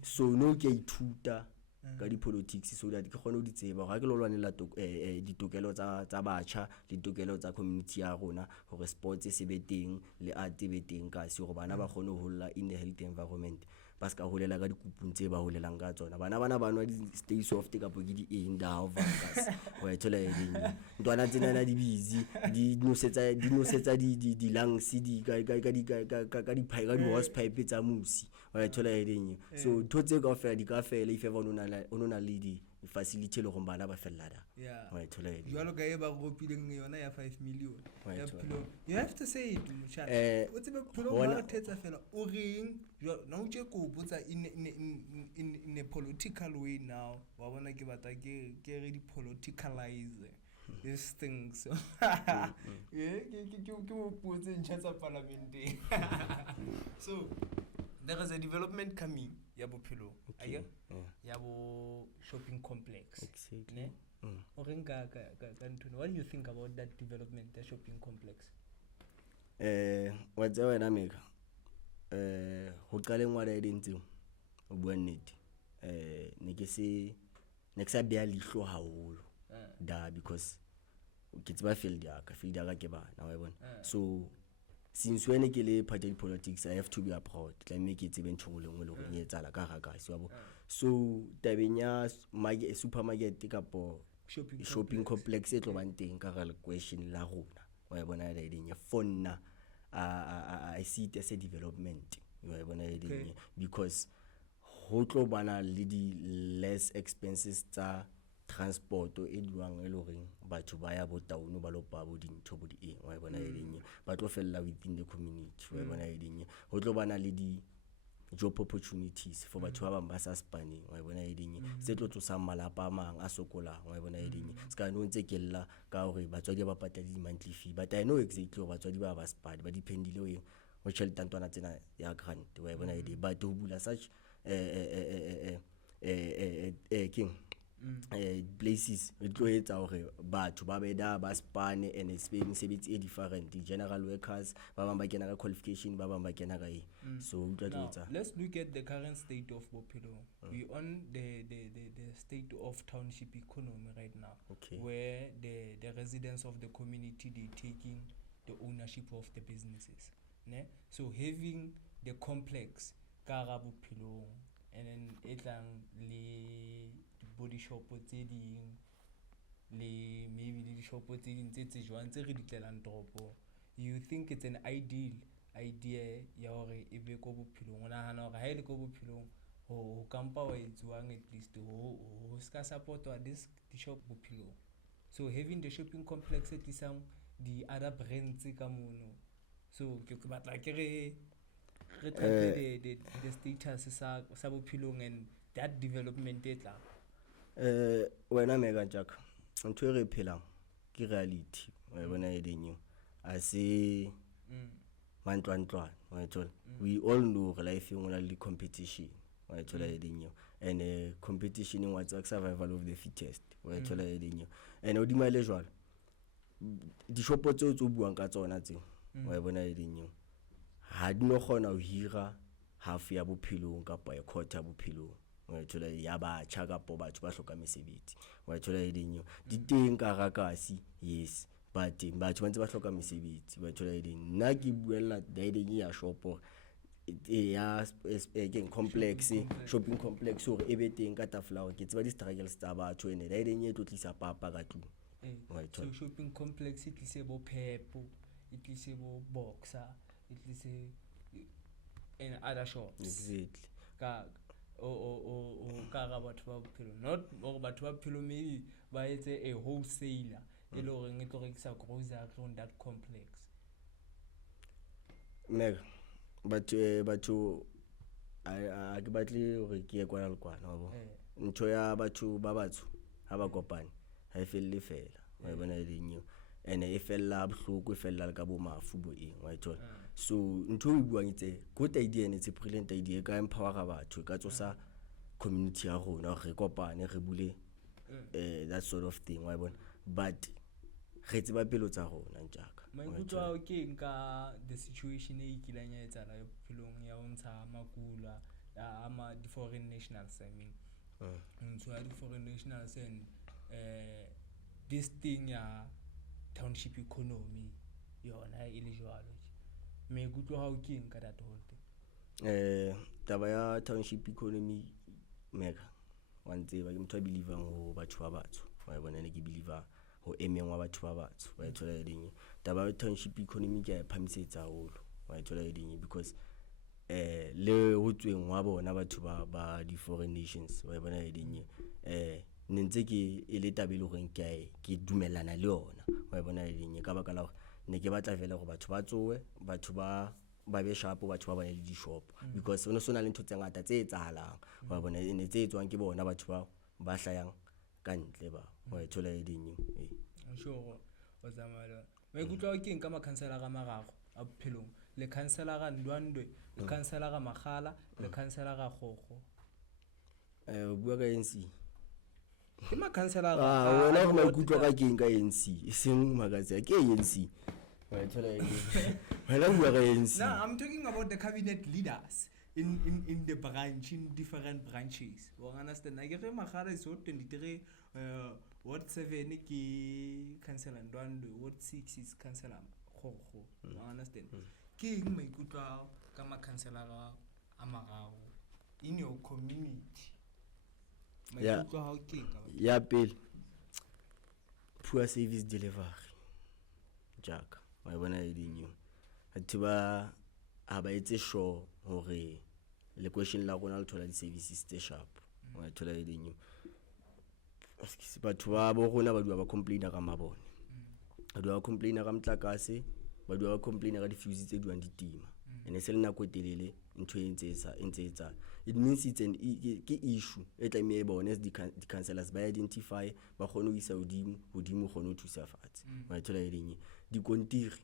So no ke ithuta ka di politics so that ke khone o di tseba ga ke lo lwanela ditokelo tsa batjha le ditokelo tsa community ya rona gore sports se be teng le art be teng ka se gore bana ba khone ho holla in a healthy environment ba ska holela ka dikupung tse ba holelang ka tsona bana banwa di stay soft ka po ke di eng da over gas wa thola e ding ntwana tsena na di busy di nosetsa di lungs di ka di pipe di hose pipe tsa musi wa thola e ding. So thotse ka fela di ka fela if ever ona le di facility le go bana ba fella da Yeah. wa thola edi Jwalo ka e ba gopileng yona ya 5 million ya Right. bophelo. You have to say it motjha. O tsebe bophelo bona- ba thetsa fela o reng jwalo na o tje ko botsa in a political way now wa bona ke batla ke re di politicalize these things. Yeah, ke mo potse ntšha tsa parlamenteng. So there is a development coming ya bophelo Okay. ya bo shopping complex Exactly. ne o reng ka ntone. What do you think about that development ya shopping complex? wa tsaya wena meka go qaleng wa di ntseng o bua nnete ne ke sa bea lihlo haholo da because ke tseba field ya ka ke bana wa bona. So since when ke le party politics I have to be abroad tla me ke tsebe ntho le ngwe le go nyetsala ka ga ka se wa bo. So tabeng ya supermarket kapo shopping complex e tlo bang teng ka ga question la rona wa bona le ding for nna I see it as a development wa bona le ding because ho tlo bana le di less expenses tsa transport e duang e loreng batho ba ya bo town ba lo pa bo dintho bo di eng wa bona le ding ba tlo fella within the community wa bona le ding ho tlo bana le di job opportunities for batho ba bang ba sa spanning wa bona le ding se tlo tsosa malapa a mang a sokolang wa bona le ding ska no ntse kella ka hore batswadi ba patala di monthly fee but I know exactly batswadi ba ba spad ba dependile o tšhelete ntwana tsena ya grant wa bona le ding but ho bula such king places it tlo etsa hore batho ba beda ba spane and sebetsi e different general workers ba bang ba kena ka qualification ba bang ba kena ka so now let's look at the current state of bophelo. We on the state of township economy right now, Okay. where the residents of the community they taking the ownership of the businesses ne? So having the complex ka ga bophelo and then etlang le body shop tse ding le maybe le di shop tse ding tse jwang tse re di tlelang toropo. You think it's an ideal idea ya hore e be ko bophelong? O nahana hore ha e le ko bophelong ho kampa wa etsuwang at least ho ska support-wa this di shop bophelong? So having the shopping complex at least the other brands ka mono, so ke batla ke re tlhatle the status sa bophelong and that development e tlang. wena mega jack ntho re phelang ke reality wa bona e ding a se mantlwantlwana wa tsola. We all know life engwe la le competition wa tsola e ding and competition in what's survival of the fittest wa tsola e ding and o di male jwalo di shopo tse o tso buang ka tsona tse wa bona e ding ha di no gona ho hira half ya bophelong kapa ya quarter bophelong wa thola ya ba tjha kapo batho ba hloka mesebetsi wa thola e ding di teng ka rakasi yes but batho ba ntse ba hloka mesebetsi wa thola e ding nna ke buella ding ya shopo ya complex shopping complex hore e be teng ka tafla hore ke tseba di struggles tsa batho ene ding e tlo tlisa papa ka tlung. So shopping complex it tlise bo Pep, it tlise bo Boxer, it tlise and other shops exactly ka ka ga batho ba bophelo, not or batho ba bophelo maybe ba etse a wholesaler e le gore e tlo rekisa grocery on that complex. mega batho a ke batle hore ke ye kwana le kwana wa bo ntho ya batho ba batho ha ba kopane ha e felle fela wa bona e ding ene e fella bohloko e fella le ka bo mafu bo eng wa ithola. So ntho e buang itse good idea ne tse brilliant idea ka empower ga batho ka tsosa community ya rona re kopane re bule that sort of thing wa bona but re tseba pelo tsa rona ntjaka maikutlo a ke nka the situation e ikilang ya etsala ya bophelong ya ho ntsha makula ama di foreign nationals. I mean ntsho ya di foreign nationals and this thing ya township economy yona e le jwalo maikutlo ha o ke nka that whole thing. Taba ya township economy mega wa ntseba ke motho a believang ho batho ba batsho wa bona ne ke believer ho emeng wa batho ba batsho wa thola e ding taba ya township economy ke a phamisetsa haholo wa thola e ding because le ho tsweng wa bona batho ba di foreign nations wa bona e ding ne ntse ke e le tabelo gore ke dumellana le yona wa bona e ding ka baka la gore ne ke batla vele go batho ba tsowe batho ba be sharp batho ba bana le di shop because ono sona le ntho tse ngata tse etsahalang wa bona ne tse etswang ke bona batho ba hlayang ka ntle ba wa thola e ding sure o zamala ba ikutla ke eng ka makhansela ga magago a bophelong le khansela ga Ndwandwe le khansela ga Magala le khansela ga Gogo bua ka ANC ke makhansela ga wena go maikutlo ka keng ka ANC e seng magazine ke ANC wa thola e wena bua ka ANC. Now I'm talking about the cabinet leaders in the branch, in different branches. You understand? I get Magala is what 23 Ward 7 ki councillor Ndwandwe, Ward 6 is councillor Gogo. You understand? Ke eng maikutlo ka makhansela ga amagago in your community? Maikutlo ha o ke ka ya pele poor service delivery jaaka wa bona e ding batho ba ha ba etse sure hore le question la rona le thola di services tse sharp wa thola e ding batho ba bo rona ba dua ba complaina ka mabone ba dua ba complaina ka mtlakase ba dua ba complaina ka di fuse tse duang ditima ene se le nako telele ntho e ntse etsa it means it's an issue e tla me bone di councillors ba identify ba kgone ho isa hodimo kgone ho thusa fatshe wa thola e ding di kontiri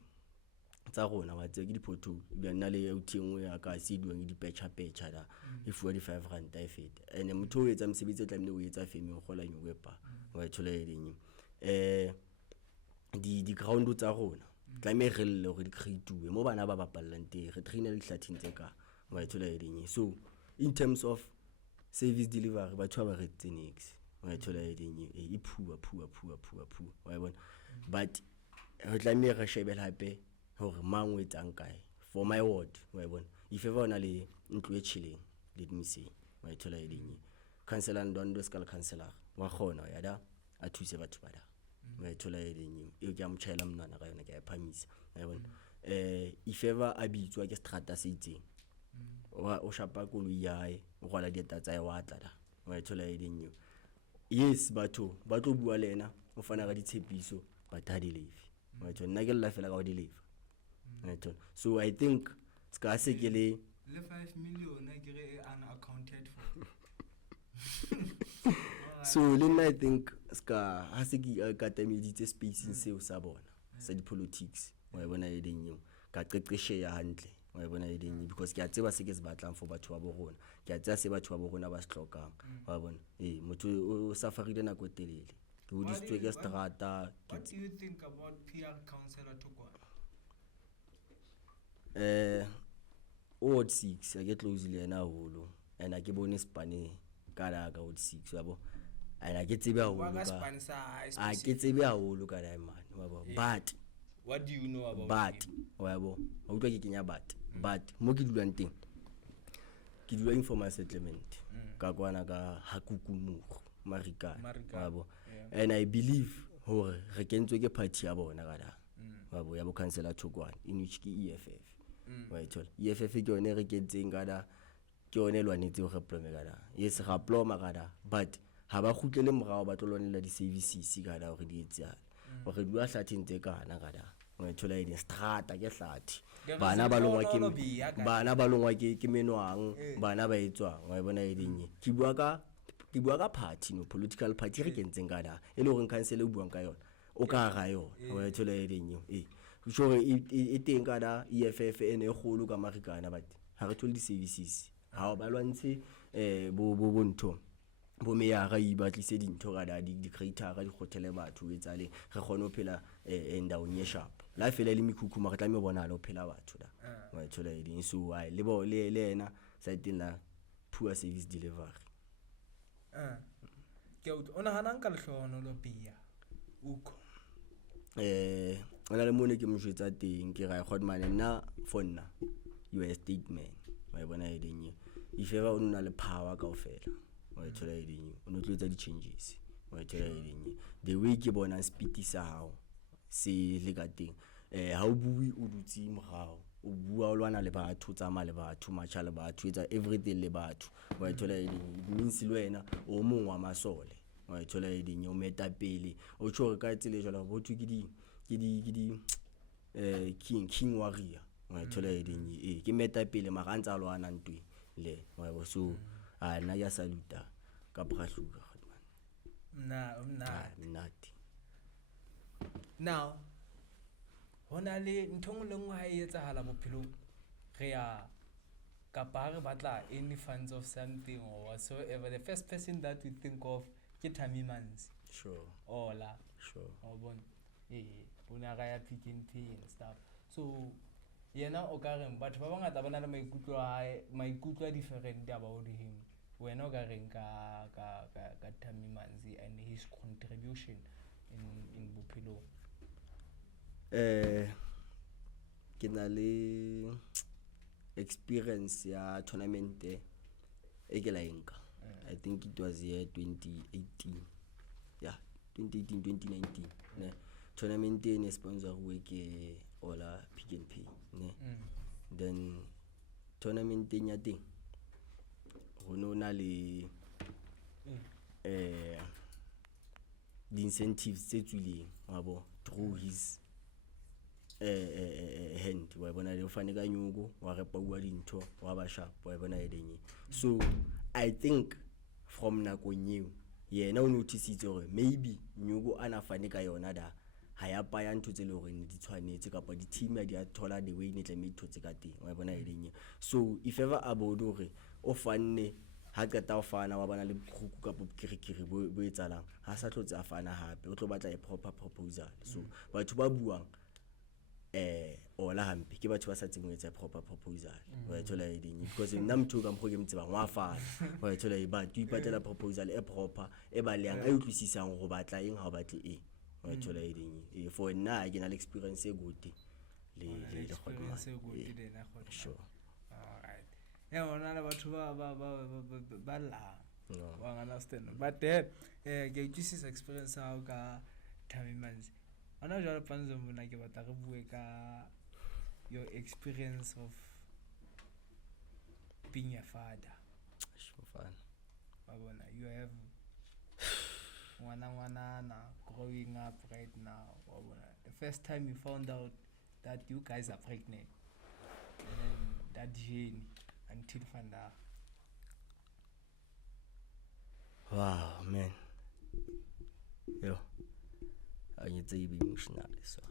tsa rona wa tse ke di photo di nna le UT engwe ya ka se duang di petcha da e fuwa di 5 rand a fete ene motho o etsa mosebetsi o tlamile o etsa feme o gola nyo wepa wa thola e ding di ground tsa rona tlamile re le gore di create mo bana ba bapallang teng re trainer le hlathing tse ka wa thola e ding so in terms of service delivery batho ba re tsenix wa thola e ding e phua wa bona but re tlamile re shebela hape hore mang o etsang kae for my ward wa bona if ever ona le ntlo e chilling let me say wa thola e ding councillor Ndwandwe ska le councillor wa khona ya da a thuse batho ba da wa thola e ding e ke a mtshela mnana ka yona ke a phamisa wa bona if ever a bitswa ke strata se itseng o shapa koloi yae o gola dieta tsa wa tla da wa thola e ding yes batho ba tlo bua lena o fana ka ditshepiso ba tla di leave wa thola nna ke lla fela ka o di leave so I think ska se ke le 5 million I get unaccounted for so le nna I think ska ha se ke ka tameditse space seo sa bona sa di politics wa bona e ding ka qeqeshe ya hantle wa bona e ding because ke a tseba se ke se batlang for batho ba bo rona ke a tsaya se batho ba bo rona ba se tlokang wa bona motho o safarile nako telele ke hodisitswe ke strata. What do you think about PR councillor Tokwana? Ward 6 I get close le na holo and I ke bone spane ka la ka Ward 6 yabo and I ke tsebe haholo ka a ke tsebe haholo ka la man wa but what do you know about but yabo o utlwa ke kenya but mo ke dulang teng ke dula informal settlement ka kwana ka Hakukumugo Marikana yabo and I believe hore re kentswe ke party ya bona ka la yabo ya bo councillor Tokwane in which ke EFF wa ithola EFF ke yone re kentseng ka da ke yone lwanetse go replome ka da yes ga ploma ka da but ha ba khutlele morao ba tlo lwanela di services ka da gore di etsana gore dua hlatheng tse kana ka da wa ithola e di strata ke hlathi bana ba longwa ke menwang bana ba etswang wa bona e ding ke bua ka party no political party re kentseng ka da e le gore council e buang ka yona o ka ga yona wa ithola e ding sure e teng ka da EFF ene golo ka Marikana but ha re thole di services ha ba lwantse bo ntho bo me ya ga I batlise dintho ga da di creator ga di khotele batho e tsale re gone o phela endawong ye sharp la fela le mikukhuma re tlame bona le o phela batho da wa thola e ding so why le bo le ena side la poor service delivery ke ona hana nka le hlono lo pia uko ona le mone ke mojwetsa teng ke ra khot mane nna for nna you are a statement wa bona e ding if ever o nna le power ka ofela wa thola e ding o no tlotsa di changes wa thola e ding the way ke bona speed sa hao se le ka teng ha o bui o dutsi mogao o bua o lwana le batho tsa male batho matcha le batho etsa everything le batho wa thola e ding means le wena o mongwe wa masole wa thola e ding o meta pele o tshore ka tsile jalo bo tu ke di king warrior wa thola e ding ke meta pele magantsa lo ana ntwe le wa bo so a nna ya saluta ka brahluka mnati now hona le nthong le ngwe ha e etsahala bophelong re ya kapa re batla any funds of something or whatsoever, the first person that we think of ke Tammy Manzi. Sure. Ola. Sure. Bon. Bona ga ya Pick n Pay and stuff. So yena o ka reng batho ba bangata ba na le maikutlo a different about him. Wena o ka reng ka Tammy Manzi and his contribution in bophelo. Ke na le experience ya tournament e ke la enka. I think it was year 2018. Yeah, 2019 ne. Tournament e ne sponsor ke Ola Pick n Pay ne. Then tournament e nya teng ho no na le the incentives tse tswileng wa bo through his hand wa bona le fane ka nyugo wa re paua dintho wa ba sharp wa bona e ding. So I think from nakong eo yena o notice hore maybe nyugo ana fane ka yona da ha ya pa ya ntho tse le hore di tshwanetse kapa di team ya di a thola the way ne tle me thotse ka teng wa bona e ding. So if ever about hore o fanne ha qeta o fana wa bana le khuku ka popkirikiri bo etsalang ha sa tlotse a fana hape o tlo batla e proper proposal. So batho ba buang ola hampe ke batho ba sa tsebeng etsa proper proposal wa thola e ding because nna motho ka mkho ke mtseba ngwa fana wa thola e ba tu ipatela proposal e proper e ba leang a utlwisisang go batla eng ha o batle eng wa thola e ding. For nna ke na le experience e good le experience e good dena khona. Sure. Alright. Yeah, ona le batho ba la wa understand but ke utlwisisa experience ha o ka Tammy Manzi. Ana jwale panzo mona ke batla re bue ka your experience of being a father. Sure fun. Babona you have wana growing up right now. Babona the first time you found out that you guys are pregnant and then that journey until fanda. Wow, man. Yo. I need to be emotional so.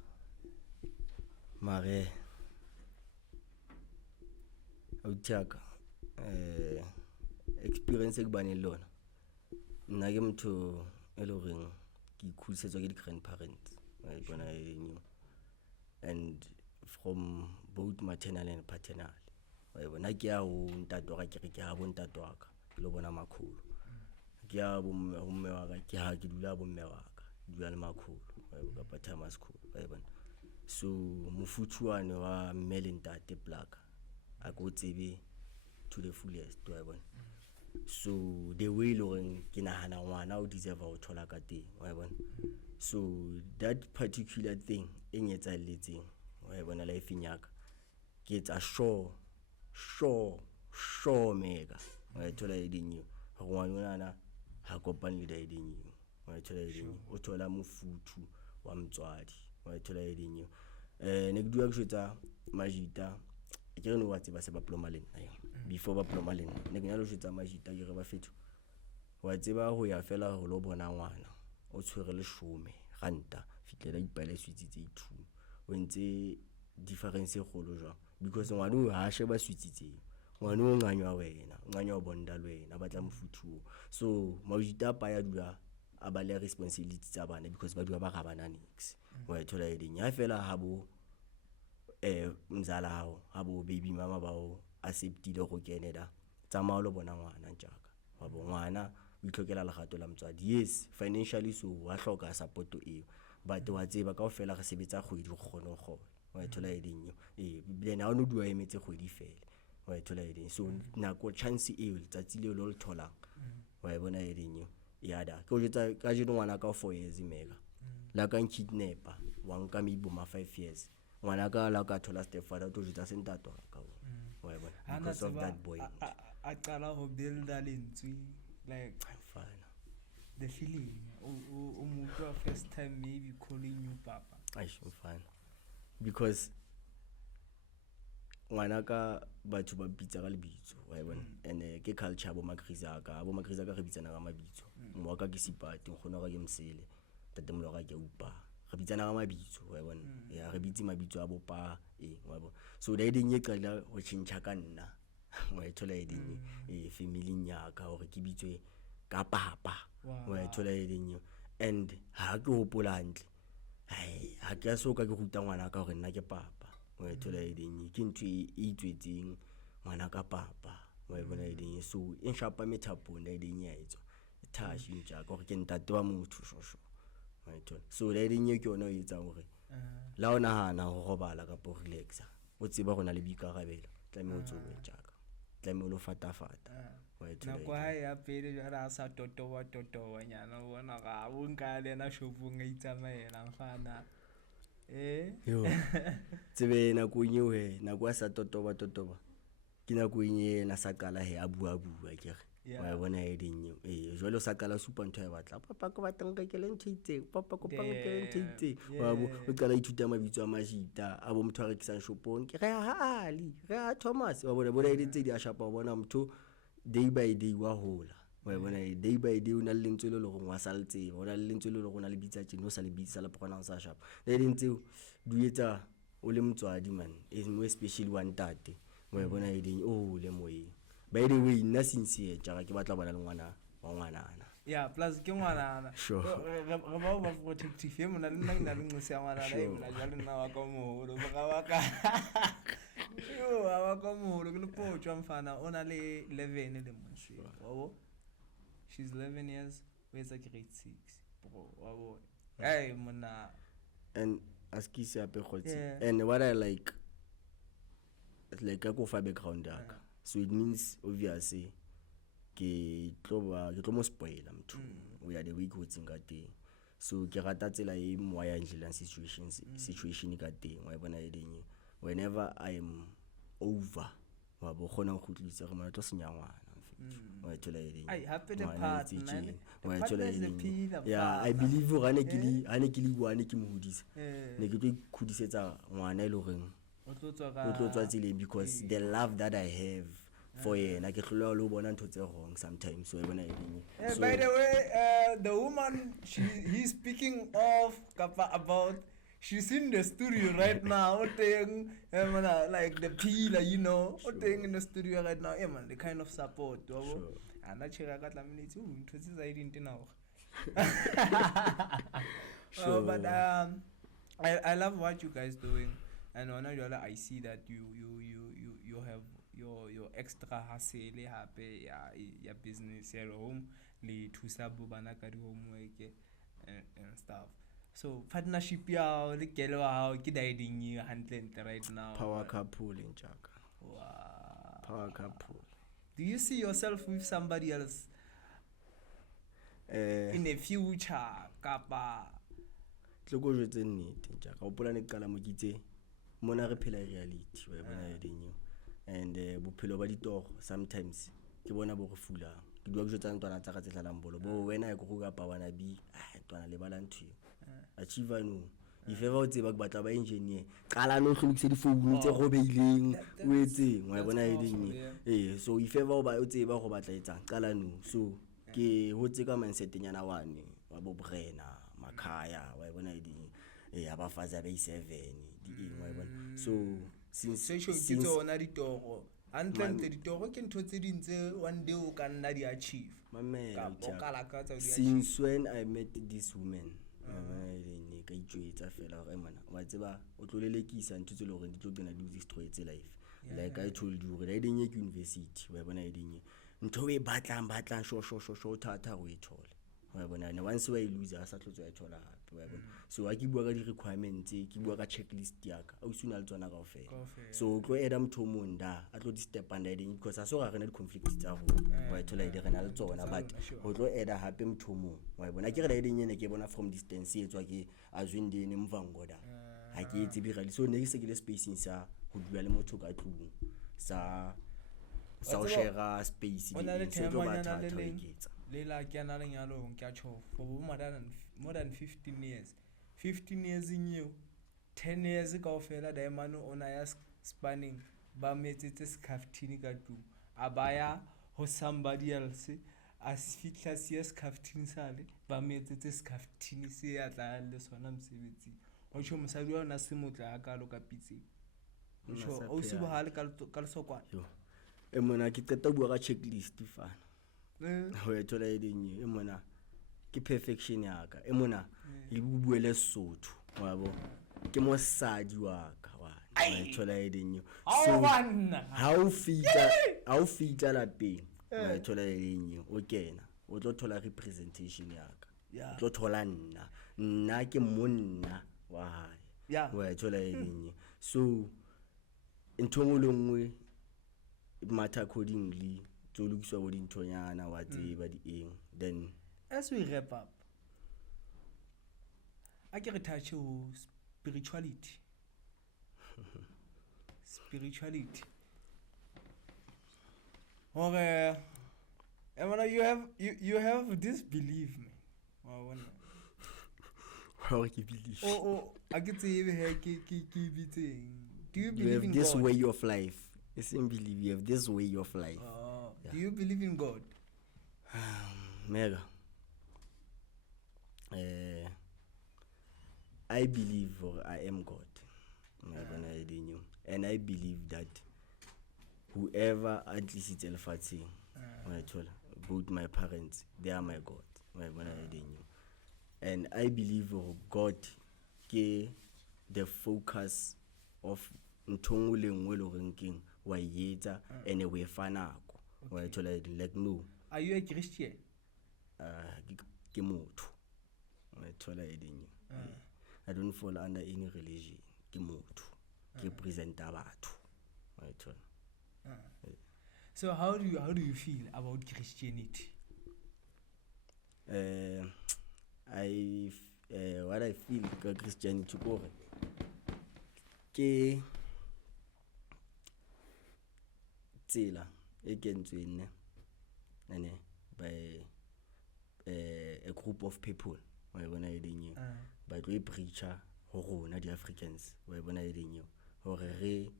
Mare utshaka experience e ke bane lona nna ke motho e le reng ke ikhulisetswa ke di grandparents wa bona eno and from both maternal and paternal wa bona ke ya ho ntato ga ke ha bo ntato wa ka lo bona makhulu ke ya bo mme wa ka ke ha ke dula bo mme wa ka dula le makhulu wa ka Thomas school wa bona. So mofuthuane wa melentate plaka a go tsebe to the fullest wa bona. So the way lo reng ke nahana ngwana o deserve ho thola ka teng wa bona. So that particular thing e nyetsa letseng wa bona life nyaka ke tsa sure mega wa thola e ding go ngwana na ha kopane le da ding wa thola e ding o thola mofuthu wa mtswadi wa thola e ding ne ke dua ke shotsa Majita ke re no wa tseba se ba Plomaleng before ba Plomaleng ne ke nyalo shotsa Majita ke re ba fethu wa tseba ho ya fela ho lo bona ngwana o tshwere le 10 ranta fitlela ipale switsitse 2 o ntse difference e kholo jwa because ngwana o ha sheba switsitse ngwana o nganywa wena nganywa bonda le wena batla mofuthu. So Majita pa ya dula a ba le responsibility tsa bana because ba dua ba ga bana nix wa thola e ding ya fela ha bo mzala hao ha bo baby mama ba o acceptile go kenela tsa maolo bona ngwana ntjaka wa bo ngwana o itlhokela legato la mtswadi. Yes financially so wa hloka support eo but wa tseba ka ofela re sebetsa kgwedi go gone go wa thola e ding then ha o no dua emetse kgwedi fela wa thola e ding. So nako chance eo tsatsi le lo le tholang wa bona e ding ya da ke o jetsa ka jeno ngwana ka 4 years mega la ka kidnapper wa nka maybe 5 years ngwana ka la ka thola stepfather to jetsa sentato ka wa bona because of that boy a qala ho builda lentswe like fine the feeling o motho first time maybe calling you papa. Aish, fine. Because ngwana ka batho ba bitsa ka lebitso wa bona and ke culture bo makrizaka re bitsana ka mabitso mo ka ke sipati ngona ka ke msele tatemolo ka ke upa re bitsana ka mabitso wa bona ya re bitse mabitso a bopa wa bona so da eding e qala ho tšhintšha ka nna wa ithola eding family nyaka hore ke bitswe ka papa wa ithola eding and ha ke hopola hantle ha ke soka ke ruta ngwana ka hore nna ke papa wa ithola eding ke ntwe e itswetseng ngwana ka papa wa bona eding so in shapa methapo na eding ya etswa tash ntja ka hore ke ntate wa motho shosho wa ithola so la eding ke yona o etsa hore la ona hana ho robala ka po relaxa o tseba gona le bikarabelo tlame o tsowe jaka tlame lo fata wa ithola na kwa ya pele ra sa totowa nyana bona ga o nka le na shopong a itsamaela mfana yo tsebe na go nyewe na go sa totoba ke na go nye na sa qala he abu ke wa bona eding jwale sa qala supa ntho ya batla papa ko batlang ka le ntshitse papa ko pang ke ntshitse wa bo o qala ithuta mabitso a majita a bo motho a rekisang shopong ke re ha Ali re a Thomas wa bona editse di a shapa bona motho day by day wa hola wa bona day by day una le lentswe le go ngwa saltse ona le lentswe le go na le bitsa tšeno sa le bitsa la pona sa shapa le dintse du etsa o le motswadi man especially one tate wa bona eding le moye by the way nna sincere tjaka ke batla bana le ngwana wa ngwanana yeah plus ke ngwanana sure re ba protective e mona le nna le ngose ya ngwanana e mona jalo nna wa ka moholo ba wa ka yo wa ka moholo ke le potjwa mfana ona le 11 le monshi wabo she's 11 years where's a grade 6 bro wabo hey mona and askisi ape khotsi and what I like go fa background yaka so it means obviously ke tlo mo spoila mtho we are the week ho tsinga teng so ke rata tsela e moya Angela situation ka teng wa bona eding whenever I am over wa bo khona go tlisa re mona tlo senya ngwana wa thola eding I happy the part man wa thola eding yeah I believe go ane ke li bwane ke mo hodisa ne ke tlo ikhudisetsa ngwana ile goreng o tlo tswa tsileng because the love that I have for yena ke hlola lo bona ntho tse wrong sometimes so bona eding so by the way the woman he's speaking of about she's in the studio right now thing like the pillar you know thing in the studio right now man the kind of support and that chira ka tla minutes ntho tse za idinte now but I love what you guys doing and on I see that you have your extra hustle happy your business at home le thusa bana ka di homework and stuff so partnership ya le kelo ha ke daiding you handling right now power couple in jaka wow power couple do you see yourself with somebody else in the future kapa tloko jetse nnete jaka o polane qala mo kitse mona re phela reality wa bona eding and bophelo ba ditoro sometimes ke bona bo re fula ke dua go jotsa ntwana tsa ka tse tlalang bolo bo wena ya go ga pa bana bi ntwana le bala ntwe achieve no if ever o tseba go batla ba engineer qala no hlokise di phone tse go beileng o etseng wa bona eding so if ever o tseba go batla etsang qala no so ke hotse ka mindset nyana wane wa bo brena makhaya wa bona eding abafazi abe 7 di wa bona so since tsona ditoro antle ditoro ke ntho tse dintse one day o ka nna di achieve since when I met this woman ne ka itjwetsa fela gore mana wa tseba o tlolelekisa ntho tse le gore di tlo tsena di destroy tse life like I told you gore eding ye university wa bona eding ntho e batlang sho thata go e thola wa bona ne once wa lose a sa tlotso ya thola hape wa bona so a ke bua ka di requirements ke bua ka checklist yaka a usuna le tsona kaofela so o tlo eda motho monda a tlo di step and eding because a so ga rena di conflicts tsa go wa thola ide rena le tsona but o tlo eda hape motho mo wa bona ke re eding ne ke bona from distance e tswa ke azwinde ne mvangoda ha ke itse bi so ne ke se ke le spacing sa go dula le motho ka tlung sa o share space ona le thema nyana le leng lela ke ana lenyalong ke a tjho for more than 15 years 15 years in you 10 years kaofela Diamond ona ya spanning ba metsetse scaftini ka tlung a baya ho somebody else a fitla se scaftini sale ba metsetse scaftini se ya tla le sona mosebetsi o tjho mosadi wa ona se motla aka lo ka pitse o tjho o se bohale ka lesokwana yo e mona ke qeta bua ka checklist fana ho ethola eding e mona ke perfection ya ka e mona e bubuele Sesotho wa bo ke mosadi wa ka wa ethola eding so ha o fita lapeng wa ethola eding o kena o tlo thola representation ya ka o tlo thola nna ke monna wa hae wa ethola eding so ntongolongwe matter accordingly to lokiswa bo dinthonyana wa tseba di eng then as we wrap up a ke re touch o spirituality okay Emana you have this belief me how ke believe a ke tsebe he ke bitseng do you you believe have in this God? way of life isn't believe you have this way of life Do you believe in God? Mega I believe or I am God and I believe that whoever antlisitse lefatsheng both my parents they are my God and I believe God ke the focus of ntongolengwe lo renking wa yetsa and we fanako wa thola like no are you a Christian? Ke motho wa thola eding I don't fall under any religion ke motho ke presenta batho wa thola So how do you feel about Christianity? What I feel about Christianity ke tsela e kentsweng by a group of people wa bona eding ba tlo preacher ho rona di Africans wa bona eding hore re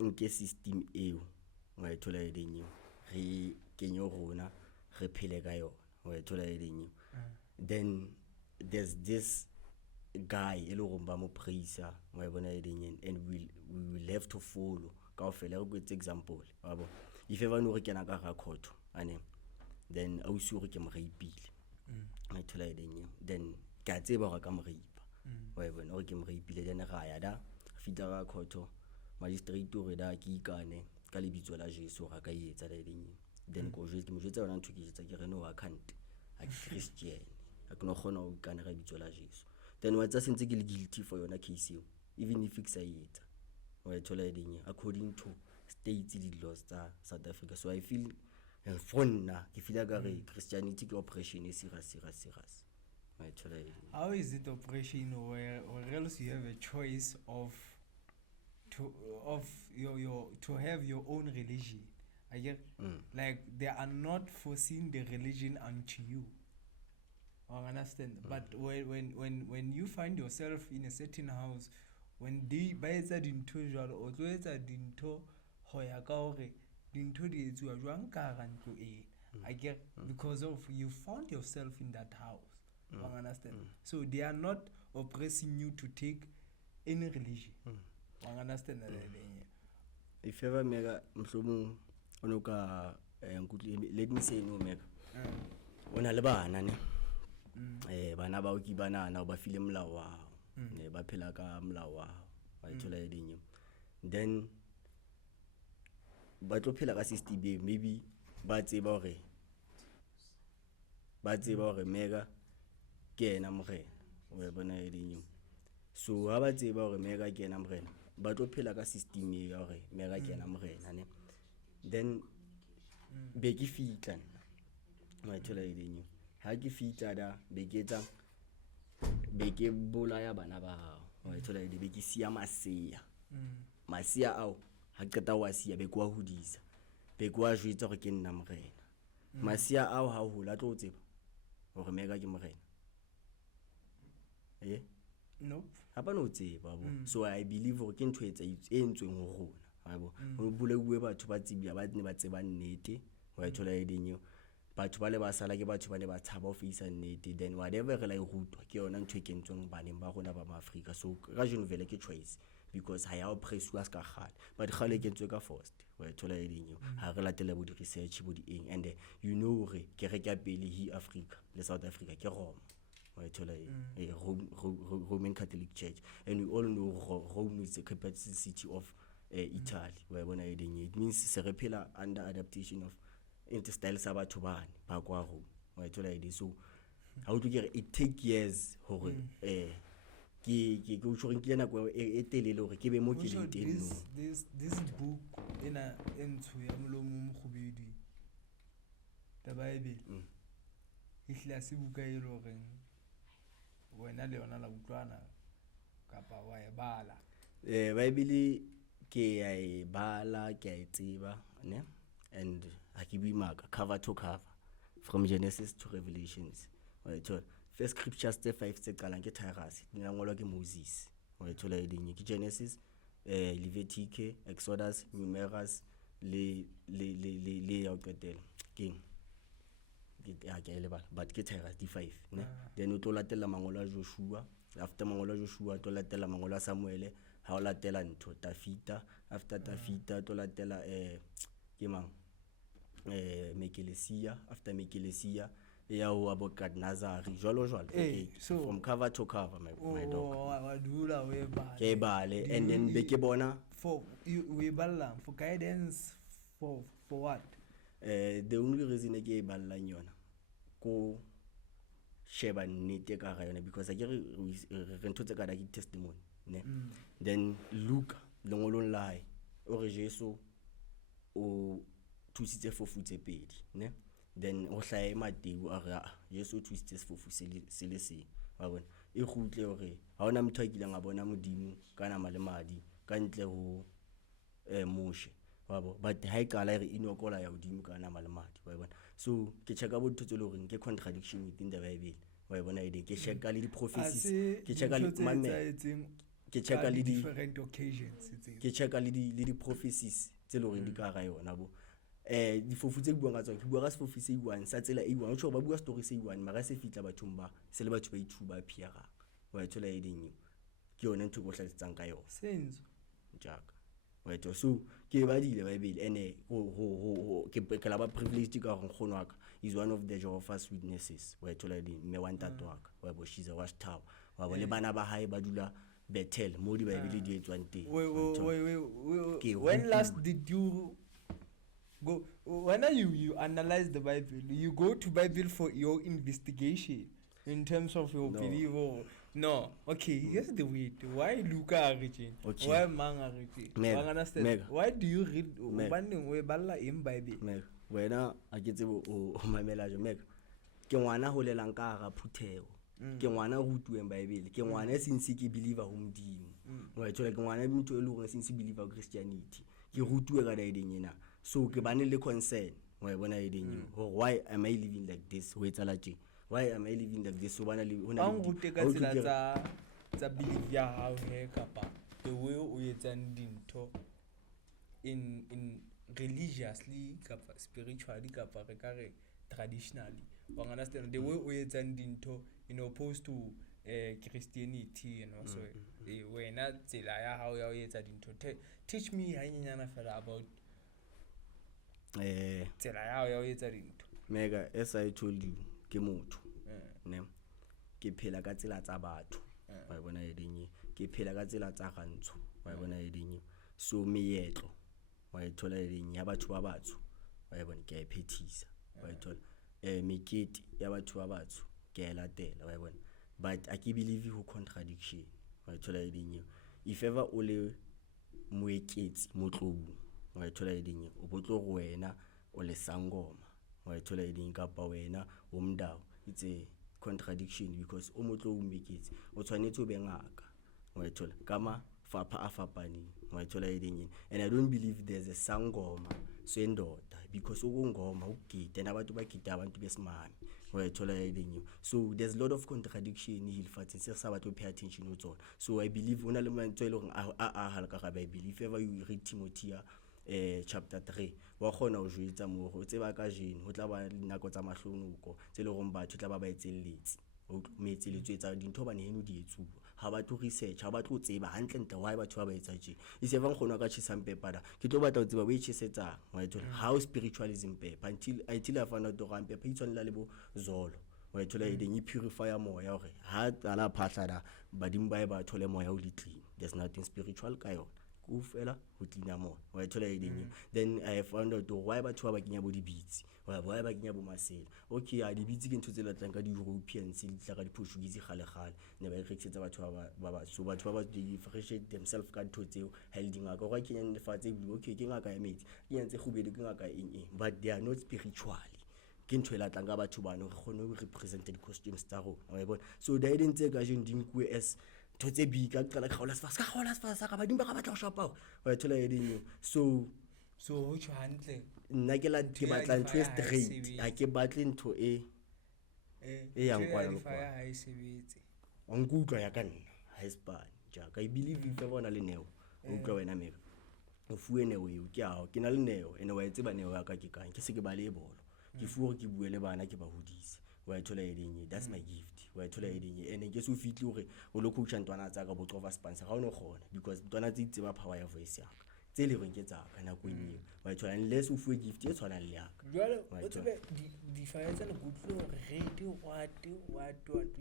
nke system eo wa thola eding re kenyo rona re phele ka yona wa thola eding then there's this guy elo ba mo praise wa bona eding and we will have to follow ka ofela go get example wabo if ever no re kena ka ga khotho ane then a usu re ke mo reipile wa thola eding then ka tseba ga ka mo reipa wa bona o ke mo reipile then ga ya da fita ga khotho magistrate o re da ke ikane ka lebitso la Jesu ga ka etsa la eding then go je ke mo jetsa yona ntho ke etsa ke re no account a Christian a ke no khona o ikane ga lebitso la Jesu then wa tsa sentse ke le guilty for yona case eo even if ke sa etsa wa thola eding according to states le laws tsa South Africa so I feel for nna ke feel ka re Christianity ke operation e serious wa thola eding how is it operation where or else you have a choice of to have your own religion I get like they are not forcing the religion onto you I understand but when you find yourself in a certain house when they ba etsa dintho jwalo o tlo etsa dintho ho ya ka hore dintho di etsuwa jwang ka ga ntlo I get because of you found yourself in that house I understand so they are not oppressing you to take any religion I understand that if ever mega mhlomong onoka let me say no mega ona le bana ne bana ba o ki banana ba file molao wa ne ba phela ka molao wa ba thola eding then ba tlo phela ka system maybe ba tseba hore mega ke ena morena o bona eding so ha ba tseba hore mega ke ena morena ba tlo phela ka system e ya hore mega ke ena morena ne then be ke fitla wa thola eding ha ke fitla da be ke tsa be ke bolaya bana ba hao wa thola eding be ke sia masia ao ha qeta wa sia be kwa hodisa be kwa jwetsa hore ke nna morena masia ao ha hola tlo tseba hore Mega ke morena nope hapa no tseba bo so I believe hore ke ntho e entsweng ho rona habo ho buleuwe batho ba tsebia ba ne ba tseba nnete wa thola edinyo batho ba le ba sala ke batho ba ne ba tshaba ho face nnete then whatever re la irutwa ke yona ntho e kentsweng baneng ba rona ba Maafrika so ka jeno vele ke choice because ha ya oppresswa ska khale but khale ke ntswe ka first wa thola edinyo ha re latela bo di research bo di eng and you know re ke re ka pele hi Africa le South Africa ke Rome wa thola Roman Catholic Church and we all know Rome is the capital city of Italy wa bona edinyo it means se re phela under adaptation of style sa batho bane ba kwa Rome wa thola edinyo so ha o tlo ke it take years hore ke go tshwere ke nako e telele hore ke be mo ke leng teng no this book ena entsho ya molomo mokgobedi ta Bible ihla se buka e le hore wena le yona la utlwana kapa wa e bala Bible ke ya e bala ke a tseba ne and ha ke buimaka cover to cover from Genesis to Revelations wa thola first scriptures tse 5 tse qalang ke Tyrus dina ngolwa ke Moses wa thola edinye ke Genesis Leviticus Exodus Numbers le ya qetela king ya ke le bala but ke Tyrus di5 ne then o tlo latela mangolo a Joshua after mangolo a Joshua to latela mangolo a Samuel ha o latela ntho Tafita after Tafita to latela ke mang Mekelesia after Mekelesia ya ho about Nazari jwalo okay so from cover to cover my dog wa dula we bala ke bale and then be ke bona for we bala for guidance for what the only reason ke bala yona ko sheba nnete ka ga yona because ke re ntotse ka da ke testimony ne then Luke lengolong la hae o re Jesu o thusitse fofutse pedi ne then o hlae Mateu a re Jesu o thusitse sefofu se le se wa bona e khutle hore ha ona motho a kileng a bona modimo kana malemadi ka ntle ho moshe wa bo but ha e qala re inokola ya modimo kana malemadi wa bona so ke checka bo ntotse le hore ke contradiction within the Bible wa bona ide ke checka le di prophecies ke checka le ke checka le different occasions ke checka le di prophecies tse le hore di ka ga yona bo di fofu tse buang ka tsona ke bua ka sefofu se iwan sa tsela e iwan o tshwa ba bua story se iwan mara se fitla bathong ba se le batho ba ithuba phiara wa thola edinyo ke yona ntho go hlalosetsa ka yona senzo jaka wa tlo so ke ba dile Bible ene ke la ba privileged ka go khonwaka is one of the Jehovah's Witnesses wa thola edinyo me wa ntatwaka wa bo shiza wa sthao wa bo le bana ba hae ba dula Bethel mo di Bible di etswang teng when last did you go when you analyze the Bible you go to Bible for your investigation in terms of your belief or no okay here's the way why Luka origin why manga origin understand why do you read banning we balla in Bible wena a ke tsebo o mamela jo meka ke ngwana ho lelang ka ga phutheo ke ngwana rutuweng Bible ke ngwana since ke believer ho modimo wa tshola ke ngwana motho e le gore since believer Christianity ke rutuwe ka daideng ena so ke bane le concern wa bona edeng why am I living like this ho etsala tjeng why am I living like this so bana le hona le rute ka tsela tsa belief ya hao he kapa the way o etsang dintho in religiously kapa spiritually kapa re ka re traditionally you understand the way o etsang dintho in opposed to Christianity and also wena tsela ya hao ya o etsa dintho teach me hanyenyana fela about tsela ya hao ya o etsa dintho Mega as I told you ke motho ne ke phela ka tsela tsa batho wa bona edeng ke phela ka tsela tsa gantsho wa bona edeng so meetlo wa ithola edeng ya batho ba batsho wa bona ke a iphethisa wa ithola mekete ya batho ba batsho ke a latela wa bona but I believe ho contradiction wa ithola edeng if ever o le moeketsi motlou wa ithola edeng o botlo go wena o le sangoma wa ithola edeng kapa wena o mdao it's a contradiction because o motlo o meketsi o tshwanetse o be ngaka wa ithola kama fapa a fapani wa ithola edeng and I don't believe there's a sangoma so endoda because ukungoma ukugida nabantu bagida abantu besimami wayithola yini. So there's a lot of contradiction hilfathi sesabantu pay attention utsona. So I believe una le mantswelo halaka ga I believe ever you read Timothy chapter 3 wa khona o jwetsa mo go tseba ka jeno ho tla ba dinako tsa mahlonuko tse le gong batho tla ba etselletse o metseletso etsa dintho ba neheno di etsuwa ha ba tlo research ha ba tlo tseba hantle ntle why batho ba etsa tje ise ba ngkhona ka chisang pepara ke tlo batla o tseba o itshesetsang wa ithola how spiritualism paper until I found out go paper itshwanela le bo zolo wa ithola e purifier moya hore ha tsala phahlada badimo ba thole moya o le clean. There's nothing spiritual ka yona go fela ho tlina mo wa ithola e then I found out why batho ba kenya bo dibitsi why ba kenya bo masela okay a dibitsi ke ntho tse latlang ka di Europeans di tla ka di Portuguese gale ne ba reksetsa batho ba so batho ba differentiate themselves ka ntho tseo holding ka go kenya lefatse okay ke ngaka ya metsi ke ntse go bedi ke ngaka eng but they are not spiritually ke ntho e latlang ka batho bano re kgone ho represent the costumes tsa rona wa bona. So di identse ka jeng dinkwe as thotse bika qala kgaola sefasa ka badimba ga batla go shapa wa thola eding. So ho tsho hantle nna ke la ke batla ntho straight a ke batle ntho e yang kwana lo kwa ha e sebetse o nkutlwa ya ka nna ha ispan ja ka I believe if bona le neo o utlwa wena meka o fuwe neo eo ke ao ke na le neo ene wa etse ba neo ya ka ke kang ke se ke ba le bolo ke fuwe ke bue le bana ke ba hodise wa thola eding. That's my gift wa thola eding ene ke se o fitli hore o lo coach ntwana tsa ka bo tsova sponsor ga o no khona because ntwana tse itse ba power ya voice ya ka tse le reng ke tsa ka na go nnye wa thola unless o fuwe gift e tshwana le ya ka jwale o tsebe di fire tsa le gutlo ready what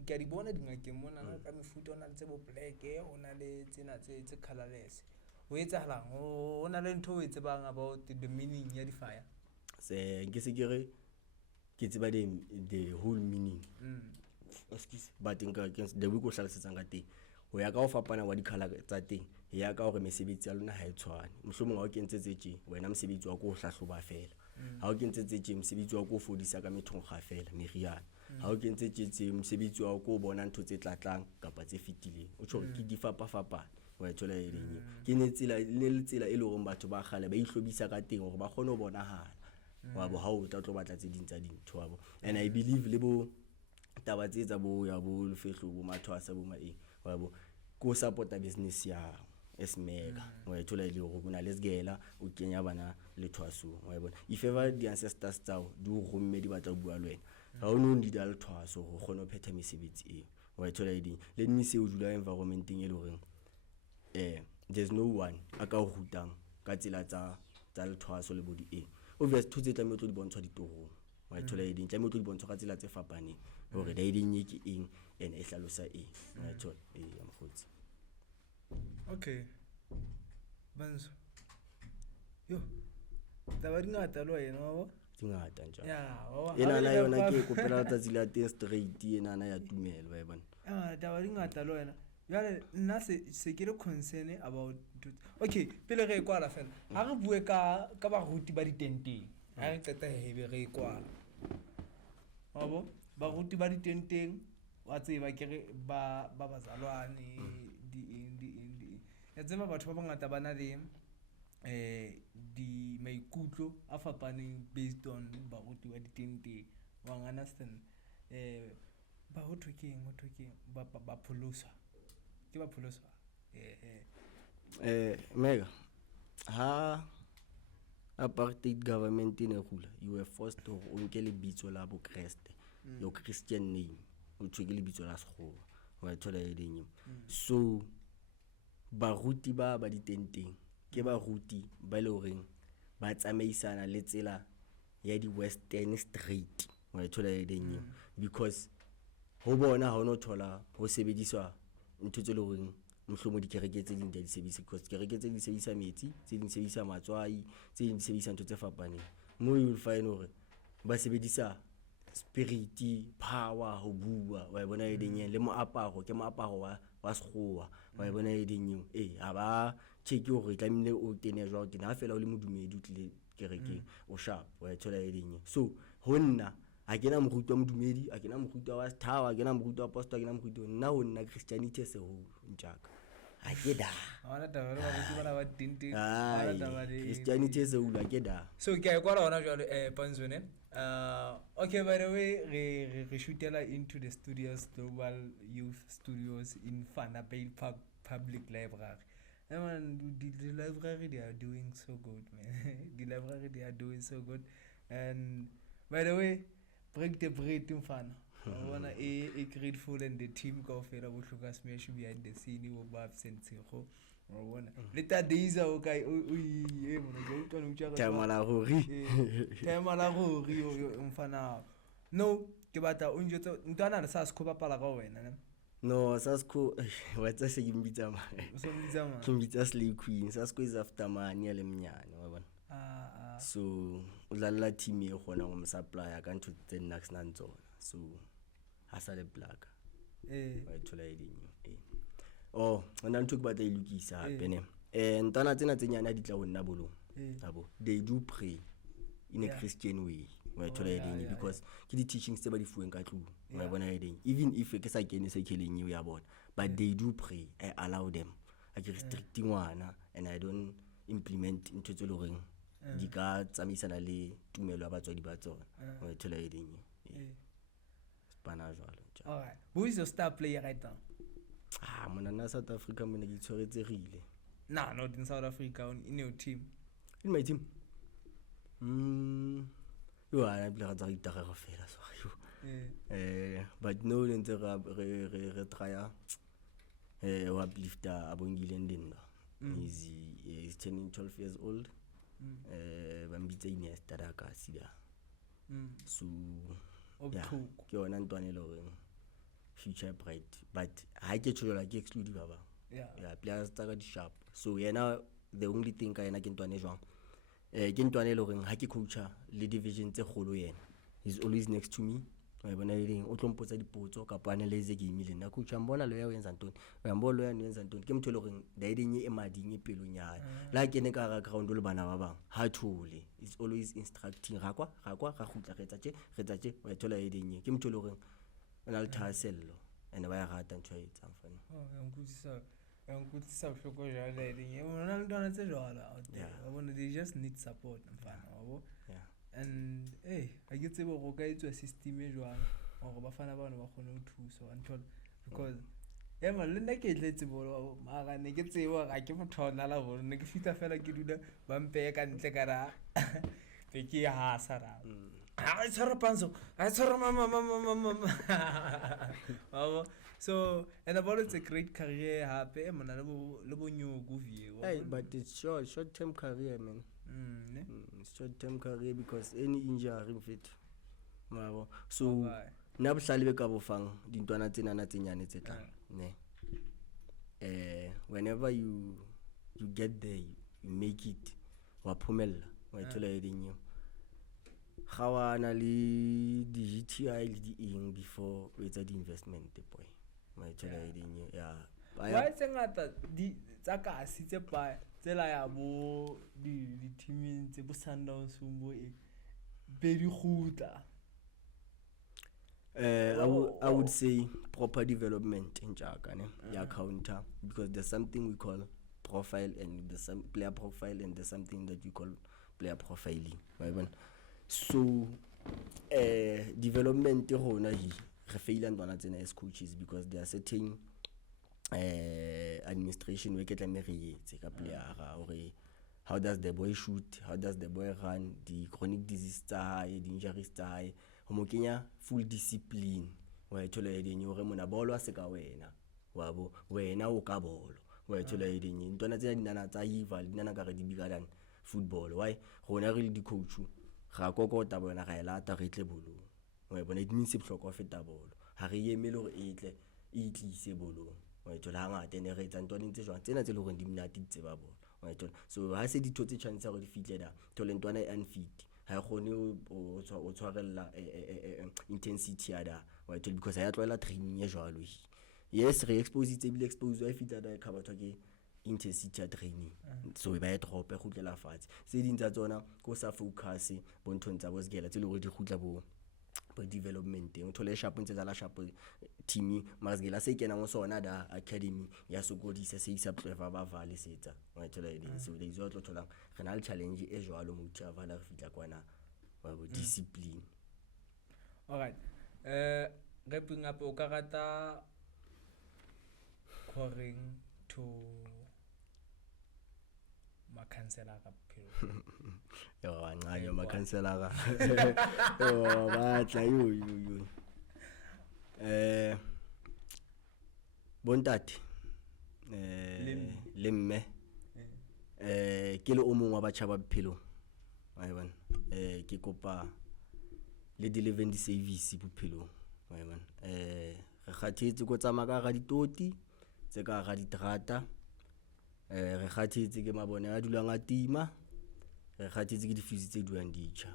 ke di bona dingakeng mona ka mefuta ona tse bo black ona le tsena tse colorless o etsa halang ona le ntho o etse bang about the meaning ya di fire se ke se kere ke tseba the whole meaning excuse but nka ke the week o hlalosetsa ka teng ho ya ka o fapana wa di-color tsa teng ya ka hore mesebetsi ya lona ha e tshwane mohlomong ha o kentsetse tje wena mosebetsi wa go hlahloba fela ha o kentsetse tje mosebetsi wa go fodisa ka methong ga fela meriana ha o kentsetse tje mosebetsi wa go bona ntho tse tlatlang kapa tse fitileng o tshore ke di fapana wa thola eding ke ne tsela e le hore batho ba gale ba ihlobisa ka teng hore ba kgone ho bonahala wa bo ha o tla tlo batla tse ding tsa dintho wa bo. And I believe le bo taba tse tsa bo ya bo lefehlo bo mathwasa bo ma wa bo go supporta business ya esmega wa thola ile go bona lesgela o kenya bana le thwaso wa bona if ever the ancestors tsao di o gomme di batla bua le wena ha o no di dal thwaso go kgona ho phetha mesebetsi e wa thola eding let me say o dula environmenting e le goreng there's no one a ka o rutang ka tsela tsa le thwaso le bodi obvious thutse tla me tlo di bontshwa ditorong wa thola eding tla me tlo di bontshwa ka tsela tse fapaneng hore da eding ke eng ene e hlalosa eng wa thola ya mkhotsi. Okay banzo yo taba di ngata lo yena wa dingata njalo ya ena la yona ke kopela tsatsi la teng straight ena na ya tumelo wa bona taba di ngata lo yena jale nna se ke le concern about okay pele re kwala fela ha re bue ka baruti ba ditenteng ha re qeta hebe re kwala wabo baruti ba ditenteng wa tseba ke re ba bazalwane di ya tsema batho ba bangata bana le di maikutlo a fapaneng based on baruti ba ditenteng wa understand ba ho thokeng ba pholosa ke ba pholosa mega ha apartheid government in hula you were forced to onke le bitso la bo Kriste your Christian name o tshweke le bitso la sekgowa wa thola eding. So baruti ba ditenteng ke baruti ba le horeng ba tsamaisana le tsela ya di western street wa thola eding because ho bona ha ono thola ho sebediswa ntho tse le horeng mohlomong dikereke tse ding di sebedisa because kereke tse di sebedisa metsi tse ding sebedisa matswai tse ding sebedisa ntho tse fapaneng mo you will find hore ba sebedisa spirit power ho bua wa bona eding le moaparo ke moaparo wa sekgowa wa bona eding ha ba check hore tlamile o tene jwa o tene ha fela o le modumedi o tle kerekeng o sharp wa thola eding. So ho nna a kena moruti wa modumedi a kena moruti wa sethawa a kena moruti wa pastor a kena moruti nna ho nna Christianity se ho ntjaka a ke da Hawana taba le baruti bana ba tinting. Christianity is a ula ke da So ke a kwala hona jwale Panzone. Okay, by the way, re shootela into the studios, Global Youth Studios in Fana Bay Public Library. Man, the library they are doing so good, man. The library they are doing so good. And by the way, break the bread in Fana. I wanna a grateful and the team go fela bo hloka smash behind the scene wo ba absent go. Wa bona. Later days o kai o mona go utwana utshaka. Tamala ruri Temala ruri mfana. No, ke batla o njotse ntwana le sa sekhopa pala ka wena ne. no sasko what's se gimbitsa ma So mbitsa ma. gimbitsa slay queen sasko is after mani le mnyane wa bona so udlala team e gona go msupplier ka ntho tse nax nantsona so asale black wa thola edinyo oh ona ntho ke batla ilukisa hape ne ntana tsena tse nyane di tla go nna bolong abo they do pray in a Christian way wa thola edinyo because ke di teachings tse ba di fuweng ka tlung wa bona edinyo even if ke sa kene se keleng eo ya bona but they do pray. I allow them I restricting wana and I don't implement into tse lo reng di ka tsamaisana le tumelo ya batswadi ba tsona wa thola edinyo spana jwalo. Alright, who is your star player right now? Mona na South Africa mona ke tshwaretsegile. Nah, not in South Africa, in your team. In my team. You are able to get the fela so. But no ntse re try wa uplifter abongile ndinda. He's turning 12 years old. Bambitse ine stada ka sida. So yeah, ke yona ntwane le reng future bright but ha ke tshola ke exclude baba. Yeah, players tsa di sharp. So yena the only thing ka yena ke ntwane jwang ke ntwane le reng ha ke coacha le division tse kgolo yena he's always next to me. Wa bona ile o tlompotsa dipotso ka pana le ze game le na coacha mbona lo ya o yenza ntoni wa mbona lo ya o yenza ntoni ke motho le reng da edinye e mading e pelong ya la ke ne ka ga ground le bana ba bang ha thole it's always instructing ga gutla retsa tje wa thola edinye ke motho le reng ona le thasello and ba ya rata ntho e tsang fana Ngutisa hloko jala edinye ona le ntwana tse jwala wa bona they just need support mfana wabo. And I get tsebo go ka etswa system e jwang gore ba fana bana ba kgone ho thusa until because man le nna ke tletse bolo mara ne ke tsebo ga ke motho ona la bolo ne ke fita fela ke dula ba mpe ka ntle ka ra ke ha sara I tsara panso I tsara mama so and about it's a great career happy mona le bo nyugu vie but it's short term career man. Short term career because any injury fit mabo so na bohlale be ka bofang dintwana tsena na tsenyane tse tlang ne whenever you get there you make it wa phomella wa thola edinyo gawana le di GTI le di eng before o etsa di investment boy wa thola edinyo wa tsengata di tsa ka se tse pa tsela ya bo di teaming tse bo Sundowns mo e be di gutla. I would say proper development in Jaka ya counter because there's something we call profile and there's some player profile and there's something that we call player profiling right. So development hona hi re fail ndwana tsena as coaches because there are certain administration we get la meretse ka player or how does the boy shoot, how does the boy run, the chronic disease tsa the injuries tsa ho mo kenya full discipline wa thola edinyo re mona bolo a se ka wena wa bo wena o ka bolo wa thola edinyo ntwana tsena dinana tsa rival dinana ka re di bigger than football why gona re le di coach ga kokota bona ga elata re tle bolo wa bona it means bohlokwa feta bolo ha re yemele hore e tlise bolo wa thola ngata ne re etsa ntwana ntse jwang tsena tse le hore di mnati tse ba bolo wa thola so ha se di thotse chance go di fitlhela thola ntwana e unfit ha gone o tshwarella intensity ya da wa thola because ha ya tloela training ya jwalo yes re expose itse bile expose wa fitla da ka batho ke intensity ya training so ba e drop e gutlela fatshe se dintsa tsona go sa focus bo nthong tsa bo sgela tse le go di gutla bo development o thole sharp ntse la sharp team mara ke la se kena ngo sona da academy ya sokodisa se isa prefer ba vale setsa wa thola ile so le izotlo thola rena le challenge e jwalo mo tshava la fitla kwana wa discipline. Alright, wrapping up o ka rata according to makhansela ka phelo yo anqanya makhansela ka yo batla yo bontate le mme ke le o mong wa batjha ba bophelo wa bona ke kopa le deliver di service bophelo wa bona re kgathetse go tsamaka ga ditoti tse ka ga diterata re kgathetse ke mabone a dulang a tima re kgathetse ke di-fuse tse dulang ditjha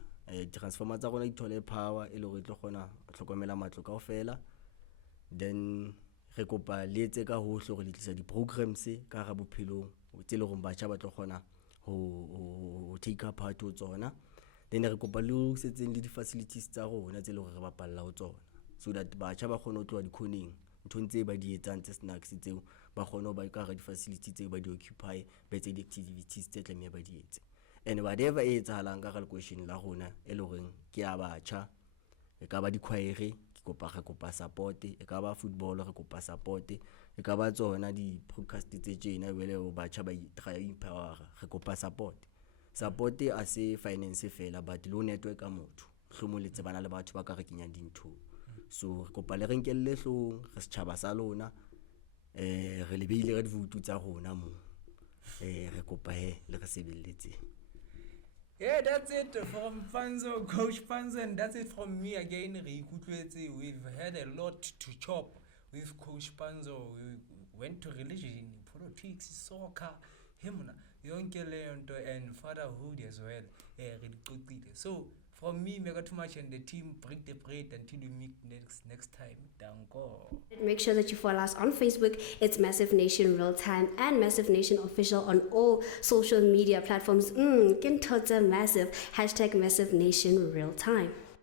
transformer tsa rona di thole power e le gore tlo gona go tlhokomela matlo kaofela then re kopa le etse ka hohle gore le tlisa di-programs ka ga bophelong tse le gore batjha ba tlo gona ho take up part ho tsona then re kopa le ho setseng le di-facilities tsa rona tse le gore re bapalla ho tsona so that batjha ba kgone ho tloa dikhoneng ntho ntse ba di etsang tse snacks tseo ba kgone ho ba ka ga di-facilities tseo ba di occupy ba etse di-activities tse tlamehile ba di etse and whatever e etsahalang ka ga question la rona e le goreng ke a batjha e ka ba di-choir ke kopa support e ka ba football re kopa support e ka ba tsona di-podcast tse tjena bele o batjha ba try empower re kopa support a se finance fela but lo network ka motho hlomoletse bana le batho ba ka re kenyang dintho so re kopa le re nkelle hlong re setjhaba sa lona re le beile re divutu tsa rona mo re kopa le re sebeletse. Yeah, that's it from Fanzo, Coach Fanzo, and that's it from me again. We've had a lot to chop with Coach Fanzo. We went to religion, politics, soccer, him, and fatherhood as well. So from me, mega too much, and the team break the bread until we meet next time. Danko. Make sure that you follow us on Facebook. It's Massive Nation Real Time and Massive Nation Official on all social media platforms. Massive. #Massive Nation Real Time.